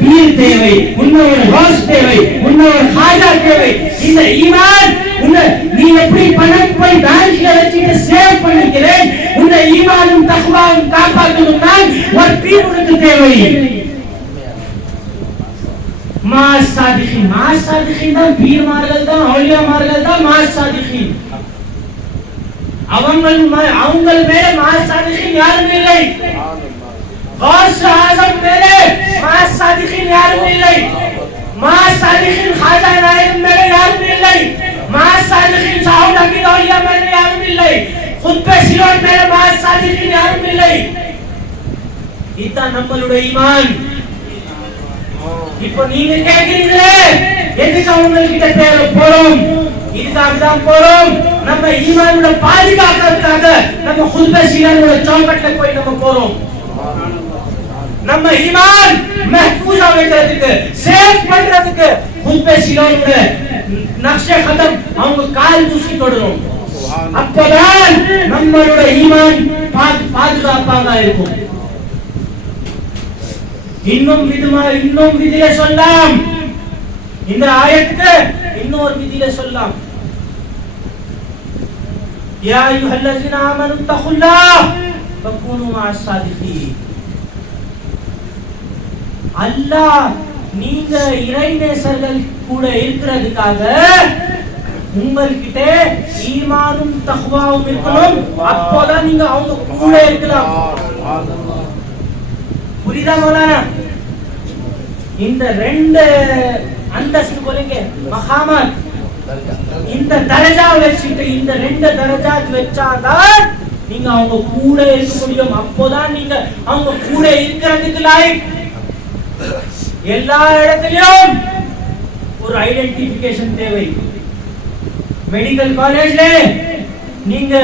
பீர் தேவை உன்னை ஒரு ஹவுஸ் தேவை உன்னை ஒரு ஹாஜா தேவை இந்த ஈமான் நீ எப்படி பணம் போய் பேங்க்ல வச்சுட்டு சேவ் பண்ணிக்கிறேன் உன்னை ஈமானும் தக்வாவும் காப்பாற்றணும்னா ஒரு பீர் உனக்கு தேவை மாசாதிகின் தான் பீர்மார்கள் தான் அவுலியாமார்கள் தான் மாசாதிகின் அவங்கள் மேலே மாசாதிகின் யாரும் இல்லை गौस आजम मेरे मासादिकिन यार मिलई मासादिकिन खाजा नायक मेरे यार मिलई मासादिकिन साउदा की औलिया मेरे यार मिलई खुद पे सिलोन मेरे मासादिकिन यार मिलई इतना நம்மளுட ஈமான் இப்போ நீங்க கேக்குறீங்களே எதுக்கு அவங்ககிட்ட தேவை போறோம் இதுக்காக தான் போறோம் நம்ம ஈமானோட பாதுகாக்கிறதுக்காக நம்ம खुद पे सिलोனோட चौकटல போய் நம்ம போறோம் நம்ம ஈமான் महफूजा வைக்கிறதுக்கு சேஃப் பண்றதுக்கு खुद पे सिलोनோட நக்ஷே खत्म அவங்க கால் தூசி தொடரும் அப்பதான் நம்மளோட ஈமான் பாதுகாப்பாக இருக்கும் இன்னும் விதியில சொல்லலாம் இந்த ஆயத்துக்கு இன்னொரு விதியில சொல்லலாம் யா அய்யுஹல்லஸீன ஆமனு தகுல்லாஹ் வகூனு மஅஸ்ஸாதிகீன் அல்லாஹ் நீங்க இறைநேசர்கள் கூட இருக்கிறதுக்காக உங்ககிட்ட ஈமானும் தக்வாவும் இருக்கணும் அப்போதான் நீங்க அவங்க கூட இருக்கலாம் புரியுதா மௌலானா இந்த ரெண்டு அந்தஸ்து போலங்க மகாமத் இந்த தரஜா வச்சிட்டு இந்த ரெண்டு தரஜாத் வச்சாதான் நீங்க அவங்க கூட இருக்க முடியும் அப்போதான் நீங்க அவங்க கூட இருக்கிறதுக்கு லாயக் எல்லா இடத்திலும் ஒரு ஐடென்டிஃபிகேஷன் தேவை மெடிக்கல் காலேஜ்ல நீங்க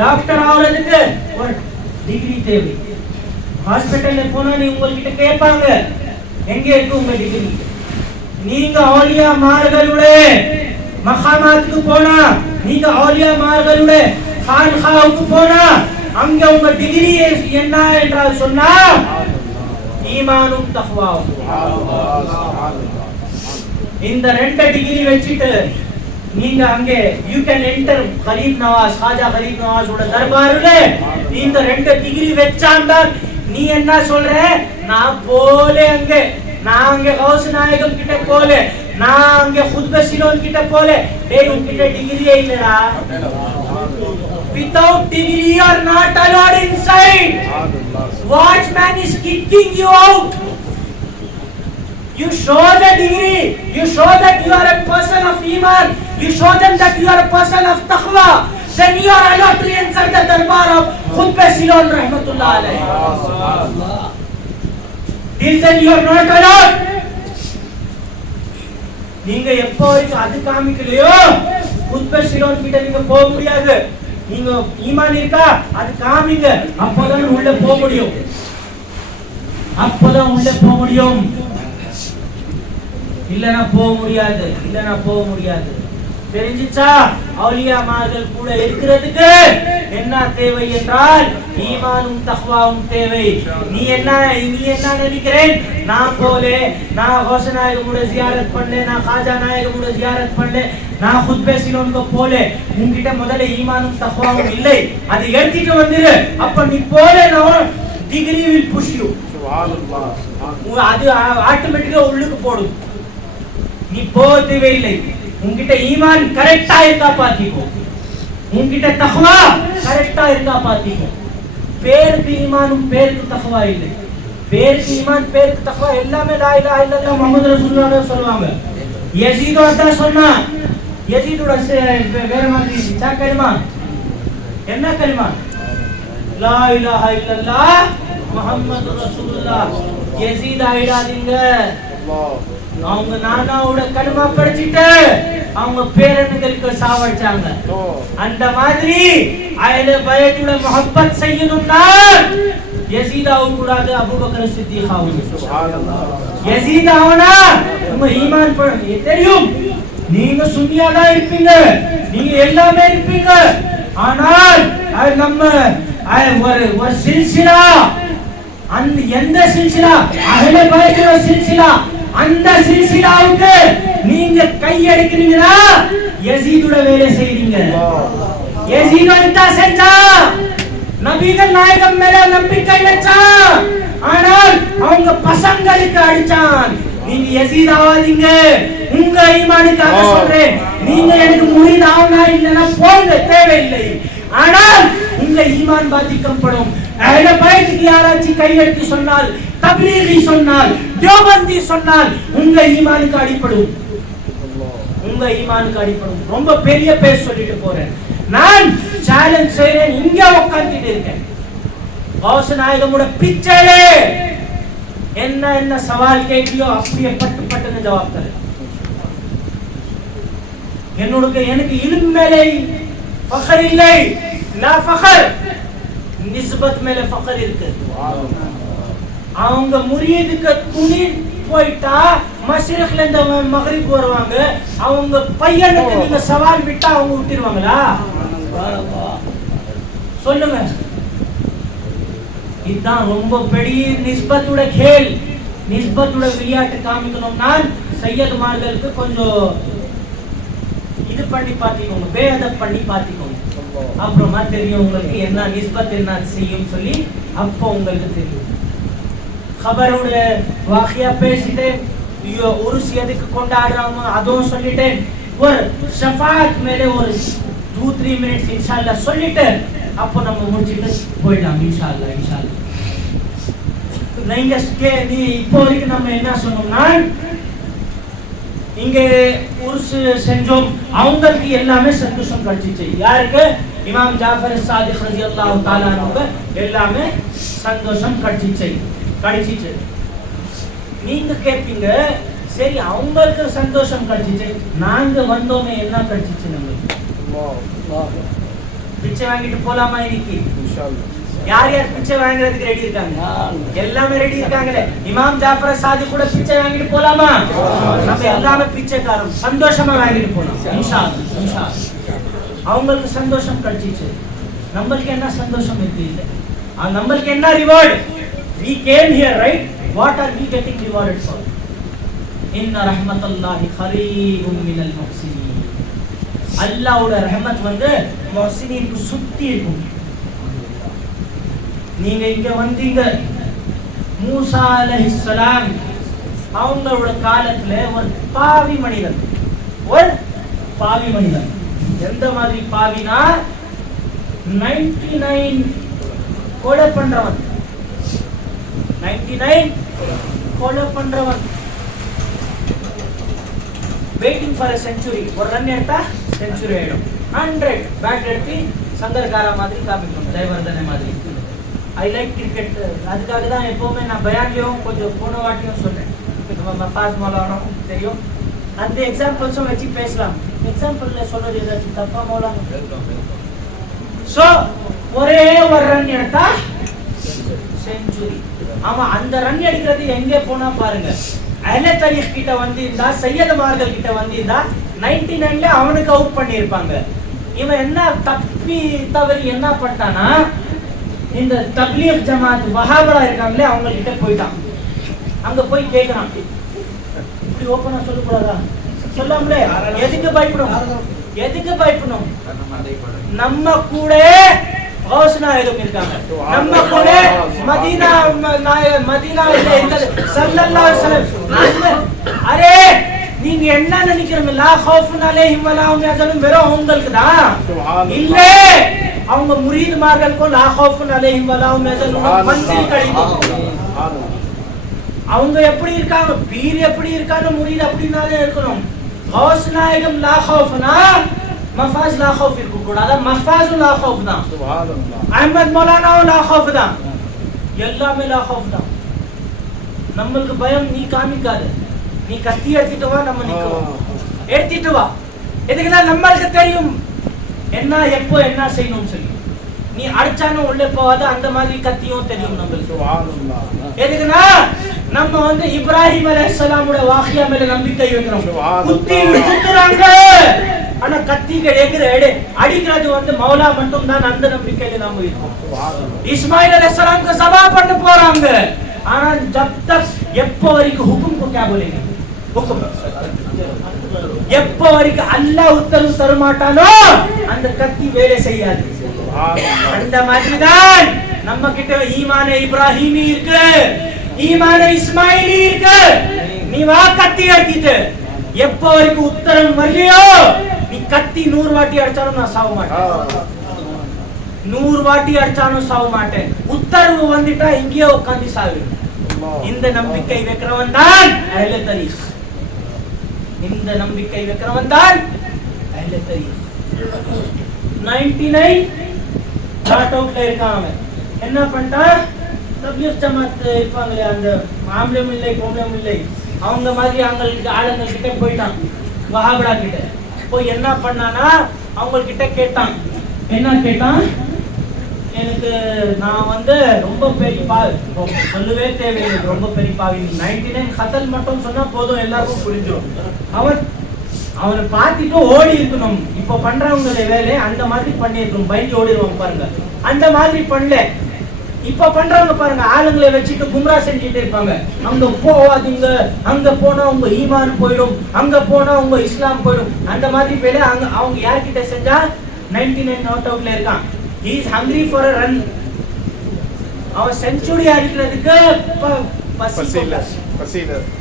டாக்டர் ஆவறதுக்கு ஒரு டிகிரி தேவை ஹாஸ்பிடல்ல போனா நீ உங்ககிட்ட கேட்பாங்க எங்க இருக்கு உங்க டிகிரி நீங்க औलिया மார்களுட மகாமாத்துக்கு போனா நீங்க औलिया மார்களுட खानखाவுக்கு போனா அங்க உங்க டிகிரி என்ன என்றால் சொன்னா ஈமானும் தக்வாவும் இந்த ரெண்டு டிகிரி வச்சிட்டு நீங்க அங்க you can enter கரீம் நவாஸ் காஜா கரீம் நவாஸ் ஓட தர்பார்ல இந்த ரெண்டு டிகிரி வெச்சாண்டா நீ என்ன சொல்ற நான் போலே நான் அங்க கௌஸ் நாயகம் கிட்ட போலே நான் அங்க खुतबे सिलोन கிட்ட போலே டேய் உன்கிட்ட டிகிரியே இல்லடா without degree you are not allowed inside watchman is kicking you out you show the degree you show that you are a person of iman you show them that you are a person of taqwa, then you are allowed to enter the darbar of Khutbah Silon rahmatullah alayhi. Till then you are not allowed. நீங்க எப்போ வரைக்கும் அது காமிக்கலையோ Khutbah Silon கிட்ட நீங்க போக முடியாது. நீங்க ஈமான் இருக்கா அது காமிங்க, அப்பதான் உள்ள போக முடியும். அப்பதான் உள்ள போக முடியும். இல்லனா போக முடியாது. தெரிஞ்சிச்சா அவுலியாமார்கள் கூட இருக்கிறதுக்கு என்ன தேவை என்றால் ஈமானும் தக்வாவும் தேவை. நீ என்ன நினைக்கிறேன், நான் கௌஸ் நாயகம் கூட ஜியாரத் பண்ணல, நான் காஜா நாயகம் கூட ஜியாரத் பண்ணல, நான் Khutbah Silon போல. உன்கிட்ட முதல்ல ஈமானும் தக்வாவும் இல்லை, அது எடுத்துட்டு வந்துரு. அப்ப நீ போல நான் டிகிரி வில் புஷ் யூ. அது ஆட்டோமேட்டிக்கா உள்ளுக்கு போடும். நீ போக தேவையில்லை. உன்கிட்ட ஈமான் கரெக்டா இருக்கா பாத்திக்கோ, உன்கிட்ட தக்வா கரெக்டா இருக்கா பாத்திக்கோ. பேருக்கு ஈமானும் பேருக்கு தக்வா இல்லை. பேருக்கு ஈமான் பேருக்கு தக்வா எல்லாமே லா இலாஹ இல்லல்லாஹ் முஹம்மது ரசூலுல்லாஹ் சொல்லுவாங்க. யஸீத் அதான் சொன்னா, யஸீதோட வேற மாதிரி கலிமா என்ன கலிமா? லா இலாஹ இல்லல்லாஹ் முஹம்மது ரசூலுல்லாஹ். யஸீத் ஆயிடாதீங்க. அவங்க நானாவோட கலிமா படிச்சிட்டு அவங்க பேரன்களுக்கு சாவடிச்சாங்க. அந்த மாதிரி அஹ்லே பைத்துல முஹப்பத் செய்யணும்னா யஸீத் ஆக கூடாது, அபூபக்கர் சித்திக் ஆகணும். சுப்ஹானல்லாஹ். யஸீத் ஆவனா உங்க ஈமான் தெரியும். நீங்க சுன்னியா தான் இருப்பீங்க, நீங்க எல்லாமே இருப்பீங்க. ஆனால் நம்ம ஒரு சில்சிலா, அந்த எந்த சில்சிலா அஹ்லே பைத்துல சில்சிலா, அந்த சில்சிலாவுக்கு நீங்க கை எடுக்கிறீங்களா யஸீதோட வேலை செய்றீங்க. யஸீத் என்ன செஞ்சா? நபிகள் நாயகம் மேல நம்பிக்கை வச்சான், ஆனால் அவங்க பசங்களுக்கு அடிச்சான். நீங்க யஸீத் ஆவாதீங்க, உங்க ஈமானுக்காக சொல்றேன். நீங்க எனக்கு முரீத் ஆவனா இல்லனா போங்க, தேவையில்லை. ஆனால் உங்க ஈமான் பாதிக்கப்படும். அஹ்லே பைத்துக்கு யாராச்சும் கை எடுத்து சொன்னால், தப்லீகி சொன்னால், தேவபந்தி சொன்னால் உங்க ஈமானுக்கு அடிபடும். உங்க ஈமானுக்கு அடிபடும். ரொம்ப பெரிய பேர் சொல்லிட்டு போறேன். நான் சேலஞ்ச் செய்றேன், இங்க உட்கார்ந்துட்டு இருக்கேன். கௌஸ் நாயகமோட பிச்சையிலே என்ன சவால் கேட்கியோ அப்படியே பட்டுன்னு ஜவாப் தரேன். எனக்கு இல்ம் மேலே ஃபக்ர் இல்லை, லா ஃபக்ர், நிஸ்பத் மேலே ஃபக்ர் இருக்கு. அவங்க முரீதுக்கு துணி போயிட்டா மஷ்ரிக்ல இருந்து மக்ரிப் வருவாங்க. அவங்க பையனுக்கு நீங்க சவால் விட்டா அவங்க விட்டுருவாங்களா? சொல்லுங்க. இதுதான் ரொம்ப பெரிய நிஸ்பத்தோட கேள், நிஸ்பத்தோட விளையாட்டு காமிக்கணும். நான் சையதுமார்களுக்கு கொஞ்சம் இது பண்ணி பாத்திக்கோங்க, பேதப் பண்ணி பாத்திக்கோங்க. அப்புறமா தெரியும் உங்களுக்கு என்ன நிஸ்பத் என்ன செய்யும் சொல்லி, அப்போ உங்களுக்கு தெரியும். खबरोட வாகியா பேசிட்டேன், உருஸ் எதுக்கு கொண்டாடுறாங்க அதுவும் சொல்லிட்டேன். ஒரு ஷஃபாத் மேலே ஒரு 2-3 மினிட்ஸ் இன்ஷாஅல்லாஹ் சொல்லிட்டு அப்போ நம்ம முடிச்சிட்டு போயிடலாம் இன்ஷாஅல்லாஹ். நீ இப்போ வரைக்கும் நம்ம என்ன சொன்னோம்னா, இங்கே உருஸ் செஞ்சோம், அவங்களுக்கு எல்லாமே சந்தோஷம் கிடைச்சிச்சு. யாருக்கு? இமாம் ஜாஃபர் சாதிக் ரலியல்லாஹு தஆலா அன்ஹு எல்லாமே சந்தோஷம் கிடைச்சிச்சு. நீங்க கேட்பீங்க, சரி அவங்களுக்கு சந்தோஷம் கிடைச்சிச்சு, நாங்க வந்தோமே என்ன கிடைச்சிச்சு? நம்மளுக்கு பிச்சை வாங்கிட்டு போலாமா? இன்னைக்கு யார் யார் பிச்சை வாங்குறதுக்கு ரெடி இருக்காங்க? எல்லாமே ரெடி இருக்காங்களே. இமாம் ஜாஃபர் சாதிக் கூட பிச்சை வாங்கிட்டு போலாமா? நம்ம எல்லாமே பிச்சைக்காரன், சந்தோஷமா வாங்கிட்டு போலாம் இன்ஷாஅல்லாஹ். இன்ஷாஅல்லாஹ் அவங்களுக்கு சந்தோஷம் கிடைச்சிச்சு, நம்மளுக்கு என்ன சந்தோஷம் இருக்கு? இல்ல, நம்மளுக்கு என்ன reward? We came here, right? What are we getting rewarded for? Inna rahmatallahi khareebun minal muhsinin. அல்லாஹ்வோட ரஹ்மத் வந்து முஹ்சினீனுக்கு சுத்தி இருக்கும். நீங்க இங்க வந்தீங்க, மூசா அலைஹிஸ்ஸலாம் அவங்களோட காலத்துல ஒரு பாவி மனிதன், எந்த மாதிரி பாவினா 99 கொலை பண்றவன், 99 கொலை பண்றவன். Waiting for a century. ஒரு ரன் எடுத்தா செஞ்சுரி ஆயிடும். 100 பேட் எடுத்து சங்கர்காரா மாதிரி காமிக்கணும், ஜெயவர்தனை மாதிரி. I like cricket. அதுக்காக தான் எப்பவுமே நான் பயான்லயும் கொஞ்சம் போன வாட்டியும் சொன்னேன். நம்ம மஃபாஸ் மௌலானா தெரியும், அந்த எக்ஸாம்பிள்ஸும் வச்சு பேசலாம். எக்ஸாம்பிள்ல சொல்றது ஏதாச்சும் தப்பா மௌலானா? சோ ஒரே ஒரு ரன் எடுத்தா செஞ்சுரி. ஆமா, அந்த ரன் எடுக்கிறது எங்க போனா பாருங்க, அஹ்லே தரீக் கிட்ட வந்திருந்தா, சையத் மார்கள் கிட்ட வந்திருந்தா 99ல அவனுக்கு அவுட் பண்ணிருப்பாங்க. இவன் என்ன தவறி என்ன பண்ணிட்டானா, இந்த தப்லீக் ஜமாத் வஹாபா இருக்காங்களே அவங்க கிட்ட போயிட்டான். அங்க போய் கேக்குறான், இப்படி ஓபனா சொல்ல கூடாதா? சொல்லாமலே எதுக்கு பயப்படணும்? எதுக்கு பயப்படணும்? நம்ம கூட கௌஸ் நாயகம் இருக்காங்க, நம்ம கூட மதீனால இந்த ஸல்லல்லாஹு அலைஹி வஸல்லம். அரே நீங்க என்ன நினைக்கிறீங்க? லா ஹௌஃபுன் அலைஹிம் வலா ஹும் யஹ்சனூன் வெறும் அவங்களுக்கு தான் இல்ல, அவங்க முரீதுமார்களுக்கும் லா ஹௌஃபுன் அலைஹிம் வலா ஹும் யஹ்சனூன் மன்சில் கிடைக்கும். அவங்க எப்படி இருக்காங்க, பீர் எப்படி இருக்காங்க, முரீத் அப்படினாலே இருக்கணும். கௌஸ் நாயகம் லா ஹௌஃப்னா மஃபாஸ் லா ஹௌஃப் இருக்க கூடாது, மஃபாஸ் லா ஹௌஃப் தான். சுப்ஹானல்லாஹ். அஹ்மத் மௌலானா லா ஹௌஃப் தான், எல்லாமே லா ஹௌஃப் தான். நம்மளுக்கு பயம் நீ காமிக்காத, நீ கத்தி எடுத்துட்டு வா, நம்ம நிக்கிறோம். எடுத்துட்டு வா. எதுக்குன்னா நம்மளுக்கு தெரியும் என்ன எப்போ என்ன செய்யணும் சொல்லி. நீ அடிச்சானும் உள்ளே போகாத, அந்த மாதிரி கத்தியும் தெரியும் நம்மளுக்கு. சுப்ஹானல்லாஹ். எதுக்குன்னா நம்ம வந்து இப்ராஹிம் அலைஹிஸ்ஸலாமோட வாகியா மேல நம்பிக்கை வைக்கிறோம். குத்துறாங்க, ஆனா கத்தி கிடையாது, அடிக்கிறது வந்து மௌலா மட்டும் தான், அந்த நம்பிக்கையில நாம இருக்கோம். இஸ்மாயில் அலைஹிஸ்ஸலாமுக்கு சபா பண்ண போறாங்க, ஆனா ஜப் தக் எப்போ வரைக்கும் ஹுக்கும் को क्या बोलेंगे? हुक्म எப்போ வரைக்கும் அல்லாஹ் உத்தரவு தர மாட்டானோ அந்த கத்தி வேலை செய்யாது. அந்த மாதிரி தான் நம்ம கிட்ட ஈமானே இப்ராஹிமி இருக்கு, ஈமானே இஸ்மாயிலி இருக்கு. நீ வா கத்தி எடுத்துட்டு, எப்போ வரைக்கும் உத்தரம் வரலையோ நீ கத்தி 100 வாட்டி அடிச்சாலும் நான் சாவ மாட்டேன், 100 வாட்டி அடிச்சாலும் சாவ மாட்டேன். உத்தரவு வந்துட்டா இங்கேயே உட்கார்ந்து சாவு. இந்த நம்பிக்கை வைக்கிறவன் தான் அஹ்லே தரீக். இந்த நம்பிக்கை வைக்கிறவன் தான் அஹ்லே தரீக். 99 ஷார்ட் அவுட்ல இருக்கான் அவன். என்ன பண்ணிட்டான், தப்லீக் ஜமாத் இருப்பாங்களே அந்த மாம்லம் இல்லை கோம்லம் இல்லை அவங்க மாதிரி அவங்களுக்கு ஆளுங்க கிட்ட போயிட்டான், வஹாபா கிட்ட போய் என்ன பண்ணானா அவங்க கிட்ட கேட்டான். என்ன கேட்டான், எனக்கு நான் வந்து ரொம்ப பெரிய பாவி, சொல்லவே தேவையில்லை, ரொம்ப பெரிய பாவி. 99 கத்தல் மட்டும் சொன்னா போதும், எல்லாருக்கும் புரிஞ்சிடும். அவனை பார்த்துட்டு ஓடி இருக்கணும். இப்ப பண்றவங்க வேலை அந்த மாதிரி பண்ணிருக்கணும், பயந்து ஓடிடுவாங்க பாருங்க. அந்த மாதிரி பண்ணல. இப்ப பண்றவங்க பாருங்க, ஆளுங்களை வச்சுட்டு கும்ரா செஞ்சுட்டு இருப்பாங்க. அங்க போவாதீங்க, அங்க போனா உங்க ஈமான் போயிடும், அங்க போனா உங்க இஸ்லாம் போயிடும். அந்த மாதிரி வேலை அவங்க யார்கிட்ட செஞ்சா 99 நாட் அவுட்ல இருக்கான். He is hungry for a run. அவன் செஞ்சுரி அடிக்கிறதுக்கு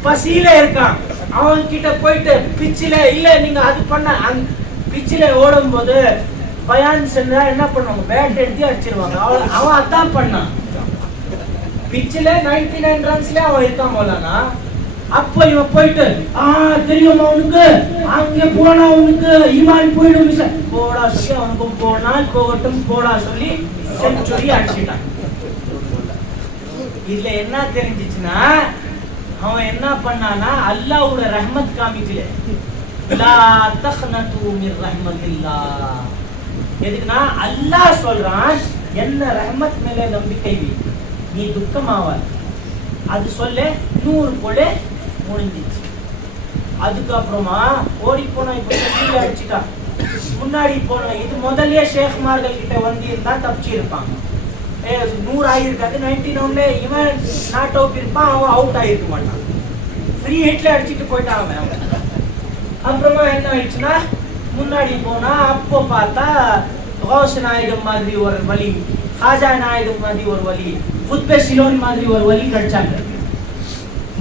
பசியில இருக்கான். அவன் கிட்ட போயிட்டு பிச்சில இல்ல நீங்க அது பண்ண, பிச்சில ஓடும் போது பயான் செஞ்சா என்ன பண்ணுவாங்க, பேட் எடுத்து அடிச்சிருவாங்க. அவன் அதான் பண்ணான். பிச்சில 99 ரன்ஸ்ல அவன் இருக்கான் போலனா. அப்ப இவன் போயிட்டு தெரியுமா உனக்கு, அங்க போனா உனக்கு ஈமான் போயிடும் போடா சொல்லி அவனுக்கும் போகட்டும் போடா சொல்லி செஞ்சுரி அடிச்சிட்டான். இதுல என்ன தெரிஞ்சிச்சுன்னா அவன் என்ன பண்ணானா அல்லாஹ்வோட ரஹ்மத் காமிக்கல. லா தக்னது மிர் ரஹ்மத்தில்லாஹ். எதுக்குன்னா அல்லாஹ் சொல்றான் என்ன ரஹ்மத் மேல நம்பிக்கை வை, நீ துக்கமாவாத. அது சொல்ல 100 போல முடிஞ்சிச்சு. அதுக்கப்புறமா ஓடி போனா இப்ப செஞ்சுரி அடிச்சிட்டான். முன்னாடி போன இது முதல்லயே ஷேக்மார்கள் கிட்ட வந்து இருந்தா தப்பிச்சு இருப்பாங்க. 100 ஆயிருக்காது, 99ல இவன் நாட் அவுட் இருப்பான், அவன் அவுட் ஆயிருக்க மாட்டான். ஃப்ரீ ஹிட்ல அடிச்சுட்டு போயிட்டான் அவன். அப்புறமா என்ன ஆயிடுச்சுன்னா முன்னாடி போனா அப்போ பார்த்தா கௌஸ் நாயகம் மாதிரி ஒரு வலி, खाजा நாயகம் மாதிரி ஒரு வலி, குத்பே சிலோன் மாதிரி ஒரு வலி கிடைச்சாங்க.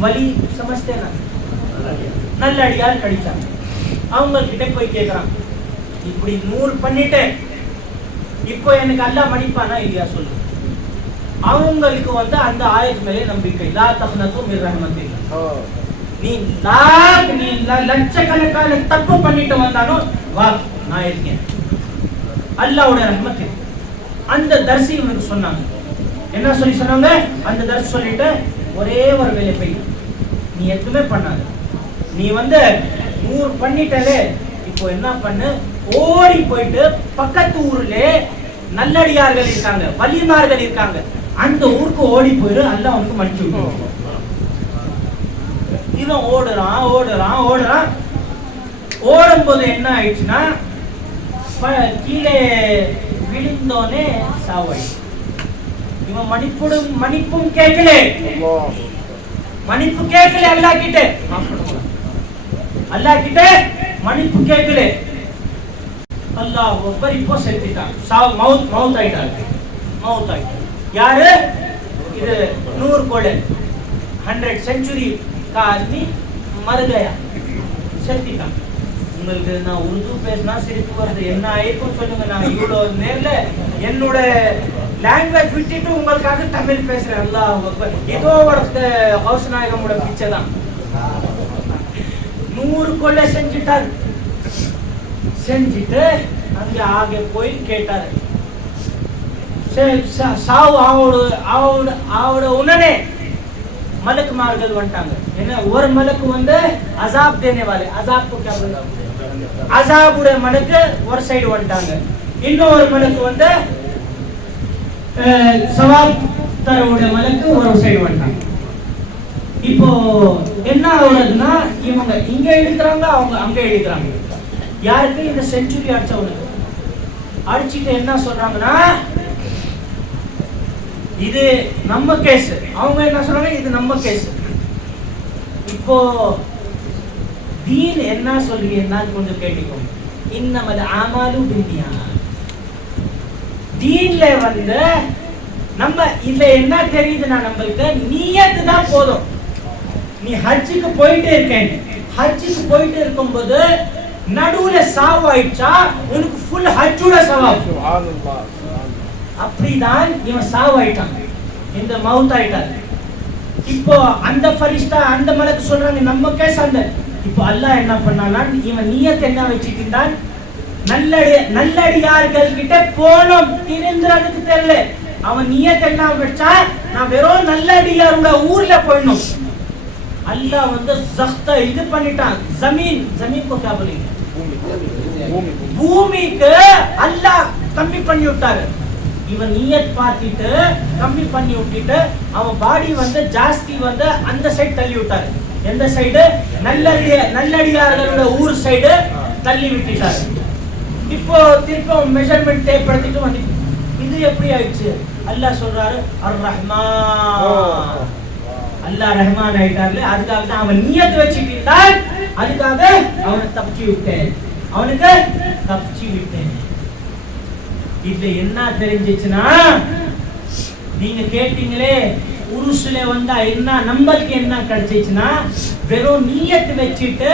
வலி समझते ना, நல்ல அடியார் கிடைச்சாங்க. அவங்க கிட்ட போய் கேக்குறான், இப்படி 100 பண்ணிட்டேன், இப்போ எனக்கு அல்லாஹ் மன்னிப்பானா இல்லையா சொல்லு. அவங்களுக்கு வந்து அந்த ஆயத் மேலே நம்பிக்கை, லா தக்னது மிர் ரஹ்மத்தில்லாஹ். நீ லட்சக்கணக்கான தப்பு பண்ணிட்டு வந்தாலும் வா, நான் இருக்கேன். அல்லாஹ்வுடைய ரஹ்மத். அந்த தர்சி இவனுக்கு சொன்னாங்க. என்ன சொன்னாங்க? அந்த தர்சி சொல்லிட்டு ஒரே ஒரு வேலை போய் நீ எதுவுமே பண்ணாத, நீ 100 பண்ணிட்டே, இப்போ என்ன பண்ணு, ஓடி போயிட்டு பக்கத்து ஊர்ல நல்லடியார்கள் இருக்காங்க, வலிமார்கள் இருக்காங்க, அந்த ஊருக்கு ஓடி போயிரு, அல்லாஹ் அவனுக்கு மன்னிச்சு விடுவான். இவன் ஓடுறான். ஓடும்போது என்ன ஆயிடுச்சுன்னா, கீழே விழுந்தோனே சாவாயிடுச்சு. இவன் மன்னிப்பும் கேட்கல, மன்னிப்பு கேட்கல அல்லாஹ் கிட்ட மன்னிப்பு கேட்கல. அல்லாஹ் அக்பர். இப்போ செத்துட்டான், மவுத் ஆயிட்டார். யாரு இது? 100 कोड़े 100 सेंचुरी का आदमी मर गया, செத்துட்டான். உங்களுக்கு நான் உருது பேசினா சிரிப்பு வருது, என்ன ஆயிருக்கும் சொல்லுங்க. நான் இவ்வளவு நேர்ல என்னோட லாங்குவேஜ் விட்டுட்டு உங்களுக்காக தமிழ் பேசுறேன். அல்லாஹ் அக்பர். ஏதோ ஒரு ஹவுஸ் நாயகமோட பிச்சை தான். 100 கொலை செஞ்சுட்டு அங்க ஆக போய் கேட்டாரு. சாவு ஆவோட உடனே மலக்குமார்கள் வந்துட்டாங்க. என்ன, ஒரு மலக்கு அசாப் தேने वाले, अजाब को क्या बोलते हैं, அசாபுடைய மலக்கு ஒரு சைடு வந்துட்டாங்க, இன்னொரு மலக்கு சவாப் தரவுடைய மலக்கு ஒரு சைடு வந்துட்டாங்க. இப்போ என்ன ஆகுதுன்னா, இவங்க இங்க எடுக்கிறாங்க, அவங்க அங்க எடுக்கிறாங்க. யாருக்கு? இந்த செஞ்சுரி அடிச்சவனுக்கு. அடிச்சிட்டு என்ன சொல்றாங்கன்னா, இது நம்ம கேஸ். அவங்க என்ன சொல்றாங்க? இது நம்ம கேஸ். இப்போ தீன் என்ன சொல்றீங்கன்னா கொஞ்சம் கேட்டுக்கோங்க. இன்னமல் அமாலு பின்னியாத். தீன்ல நம்ம இதுல என்ன தெரியுதுன்னா, நம்மளுக்கு நியத்து தான் போதும். நீ ஹஜ்ஜுக்கு போயிட்டே இருக்கேன், ஹஜ்ஜுக்கு போயிட்டே இருக்கும்போது நடுவுல சாவு ஆயிடுச்சா, உனக்கு ஃபுல் ஹஜ்ஜோட சவாப். சுப்ஹானல்லாஹ். அப்படிதான் இவன் சாவு ஆயிட்டான், இந்த மவுத் ஆயிட்டான். இப்போ அந்த ஃபரிஷ்தா அந்த மலக்கு சொல்றாங்க நம்ம கேஸ் அந்த. இப்போ அல்லாஹ் என்ன பண்ணானா, இவன் நியத் என்ன வச்சிட்டான், நல்லடியார்கள் கிட்ட போனோம் திருந்துறதுக்கு தெரியல. அவன் நியத் என்ன வச்சா, நான் வெறும் நல்லடியாரோட ஊர்ல போயிடணும். அல்லாஹ் ஜக்த இது பண்ணிட்டான். ஜமீன் को क्या बोलेंगे, பூமிக்கு அல்லாஹ் கம்மி பண்ணி விட்டாரு. இவன் நியத் பார்த்துட்டு கம்மி பண்ணி விட்டுட்டு அவன் பாடி ஜாஸ்தி அந்த சைடு தள்ளி விட்டாரு. எந்த சைடு? நல்லடியார்களோட ஊர் சைடு தள்ளி விட்டுட்டாரு. இப்போ திருப்ப மெஷர்மென்ட் டேப் எடுத்துட்டு இது எப்படி ஆயிடுச்சு? அல்லாஹ் சொல்றாரு அர் ரஹ்மான். அல்லாஹ் ரஹ்மான் ஆயிட்டார்ல, அதுக்காக தான் அவன் நியத் வச்சிட்டு இருந்தான், அதுக்காக அவனை தப்பிச்சு விட்டேன். இதுல என்ன தெரிஞ்சிச்சுன்னா, நீங்க கேட்டீங்களே உருசுல வந்தா என்ன நம்மளுக்கு என்ன கிடைச்சிச்சுன்னா, வெறும் நியத் வச்சிட்டு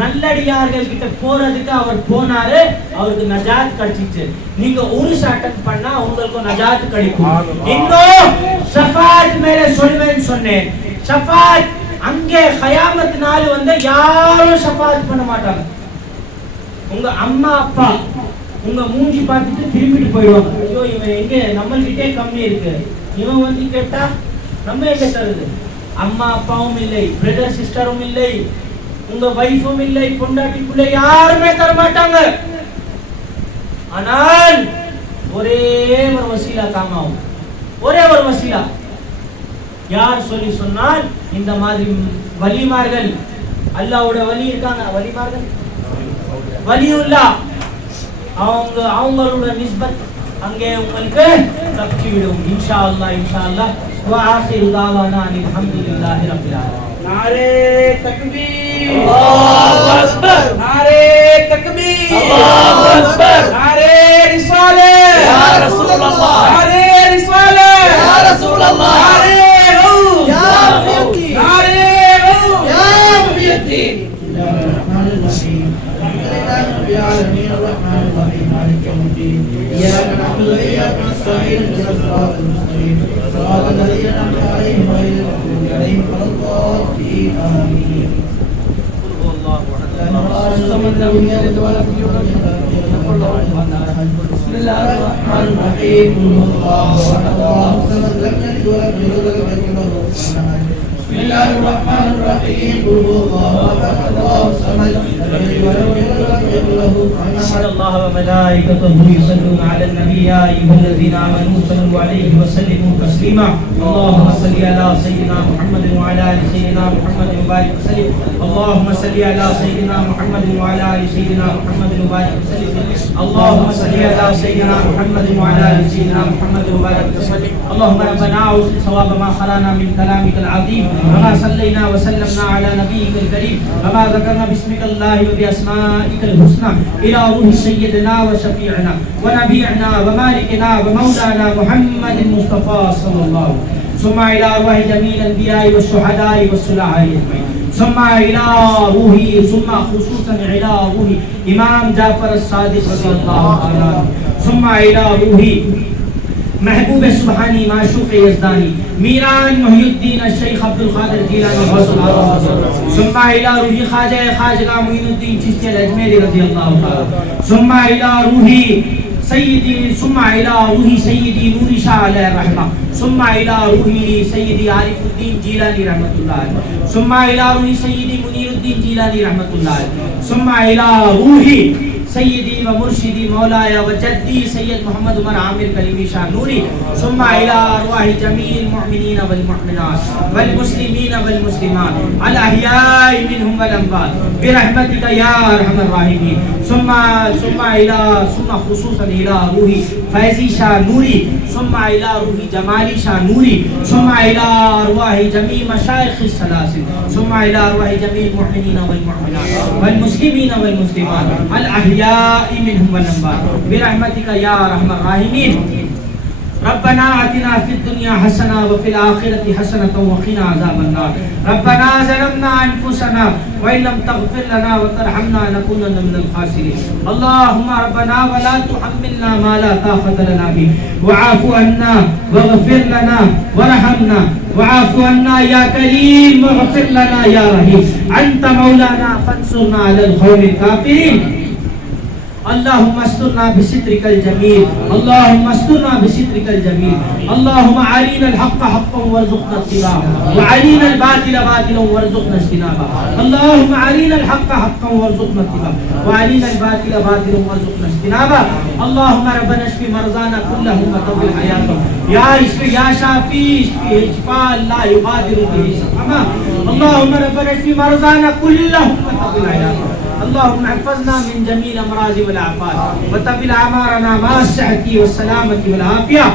நல்லடியார்கள் கிட்ட போறதுக்கு அவர் போனாரு, அவருக்கு நஜாத் கிடைச்சிச்சு. நீங்க உருஸ் அட்டெண்ட் பண்ணா உங்களுக்கு நஜாத் கிடைக்கும். இன்னும் ஷஃபாத் மேல சொல்வேன்னு சொன்னேன். ஷஃபாத் அங்கே கயாமத் நாள் யாரும் ஷஃபாத் பண்ண மாட்டாங்க. உங்க அம்மா அப்பா உங்க மூஞ்சி பார்த்துட்டு திரும்பிட்டு போயிடுவாங்க. ஐயோ இவன் எங்க நம்மள்கிட்டே கம்மி இருக்கு, இவன் கேட்டா நம்ம எங்க தருது? அம்மா அப்பாவும் இல்லை, பிரதர் சிஸ்டரும் இல்லை, உங்க வைஃபும் இல்லை, பொண்டாட்டி பிள்ளை யாருமே தர மாட்டாங்க. ஆனால் ஒரே ஒரு வசீலா காமாவும், ஒரே ஒரு வசீலா. யார் சொல்லி சொன்னால், இந்த மாதிரி வலிமார்கள், அல்லாஹ்வுடைய வலி இருக்காங்க, வலிமார்கள் வலியுல்லா, அவங்களோட நிஸ்பத் அங்கே உங்களுக்கு தப்பிச்சு விடும் இன்ஷா அல்லாஹ். வ ஆகிரு தாவானா அல்ஹம்துலில்லாஹி ரப்பில் ஆலமீன். நாரே தக்பீர், அல்லாஹு அக்பர். நாரே தக்பீர், அல்லாஹு அக்பர். நாரே ரிசாலத் யா ரசூலல்லாஹ், நாரே ரிசாலத் யா ரசூலல்லாஹ். நாரே ரூஹ் யா முஹய்யீன், நாரே ரூஹ் யா முஹய்யீன். العالمين الرحمن الرحيم مالك يوم الدين إياك نعبد وإياك نستعين اهدنا الصراط المستقيم صراط الذين أنعمت عليهم غير المغضوب عليهم ولا الضالين آمين. قل هو الله احد الله الصمد لم يلد ولم يولد ولم يكن له كفوا أحد. بسم الله الرحمن الرحيم. قل هو الله أحد الله الصمد لم يلد ولم يولد ولم يكن له كفوا أحد. بسم الله الرحمن الرحيم. قل هو الله أحد الله الصمد لم يلد ولم يولد ولم يكن له كفوا إن أحد. الله وملائكته يصلون على النبي يا أيها الذين آمنوا صلوا عليه وسلموا تسليما. اللهم صل على سيدنا محمد وعلى آل سيدنا محمد وبارك وسلم. اللهم صل على سيدنا محمد وعلى آل سيدنا محمد وبارك وسلم. اللهم صل على سيدنا محمد وعلى آل سيدنا محمد وبارك وسلم. اللهم ربنا أوصل ثواب ما قرأنا من كلامك العظيم وما صلينا وسلمنا على نبيك الكريم وما ذكرنا باسمك الله وبأسمائك الحسنى إلى روح سيدنا وشفيعنا ونبينا ومالكنا ومولانا محمد المصطفى صلى الله عليه وسلم. ثم إلى أرواح جميع الأنبياء والشهداء والصلحاء أجمعين. ثم إلى روحه ثم خصوصا إلى روح إمام جعفر الصادق رضي الله عنه. ثم إلى روح محبوب سبحانی معشوق یزدانی میران محی الدین الشیخ عبد القادر جیلانی غوث العظم. ثم إلى روح خواجہ خواجہ معین الدین چشتی الاجمیری رضی اللہ تعالی. ثم إلى روح سیدی ثم إلى روح سیدی نور شاہ علیہ الرحمہ. ثم إلى روح سیدی عارف الدین جیلانی رحمۃ اللہ علیہ. ثم إلى روح سیدی منیر الدین جیلانی رحمۃ اللہ علیہ. ثم إلى روح سیدی و مرشدی مولایا و جدی سید محمد عمر عامر کلیمی شاہ نوری. ثم إلى أرواح جميع المؤمنين والمؤمنات والمسلمين والمسلمات الأحياء منهم والأموات برحمتك يا أرحم الراحمين. ثم خصوصا إلى روح فیضی شاہ نوری. ثم إلى روح جمالی شاہ نوری. ثم إلى أرواح جميع مشائخ السلاسل. ثم إلى أرواح جميع المؤمنين والمؤمنات والمسلمين والمسلمات الأحياء منهم والأموات برحمتك يا أرحم الراحمين. ربنا آتنا في الدنيا حسنة وفي الآخرة حسنة وقنا عذاب النار. ربنا ظلمنا أنفسنا وإن لم تغفر لنا وترحمنا لنكونن من الخاسرين. اللهم ربنا ولا تحملنا ما لا طاقة لنا به واعف عنا واغفر لنا وارحمنا واعف عنا يا كريم واغفر لنا يا رحيم. أنت مولانا فانصرنا على القوم الكافرين. اللهم استرنا بسترك الجميل. اللهم استرنا بسترك الجميل. اللهم أرنا الحق حقا وارزقنا اتباعه وأرنا الباطل باطلا وارزقنا اجتنابه. اللهم أرنا الحق حقا وارزقنا اتباعه وأرنا الباطل باطلا وارزقنا اجتنابه. اللهم ربنا اشف مرضانا كلهم وطول حياتهم يا شافي اشفي شفاء لا يغادر به سقما. اللهم ربنا اشف مرضانا كلهم وطول حياتهم. اللهم احفظنا من جميع الامراض والآفات وطول اعمارنا مع الصحة والسلامة والعافية.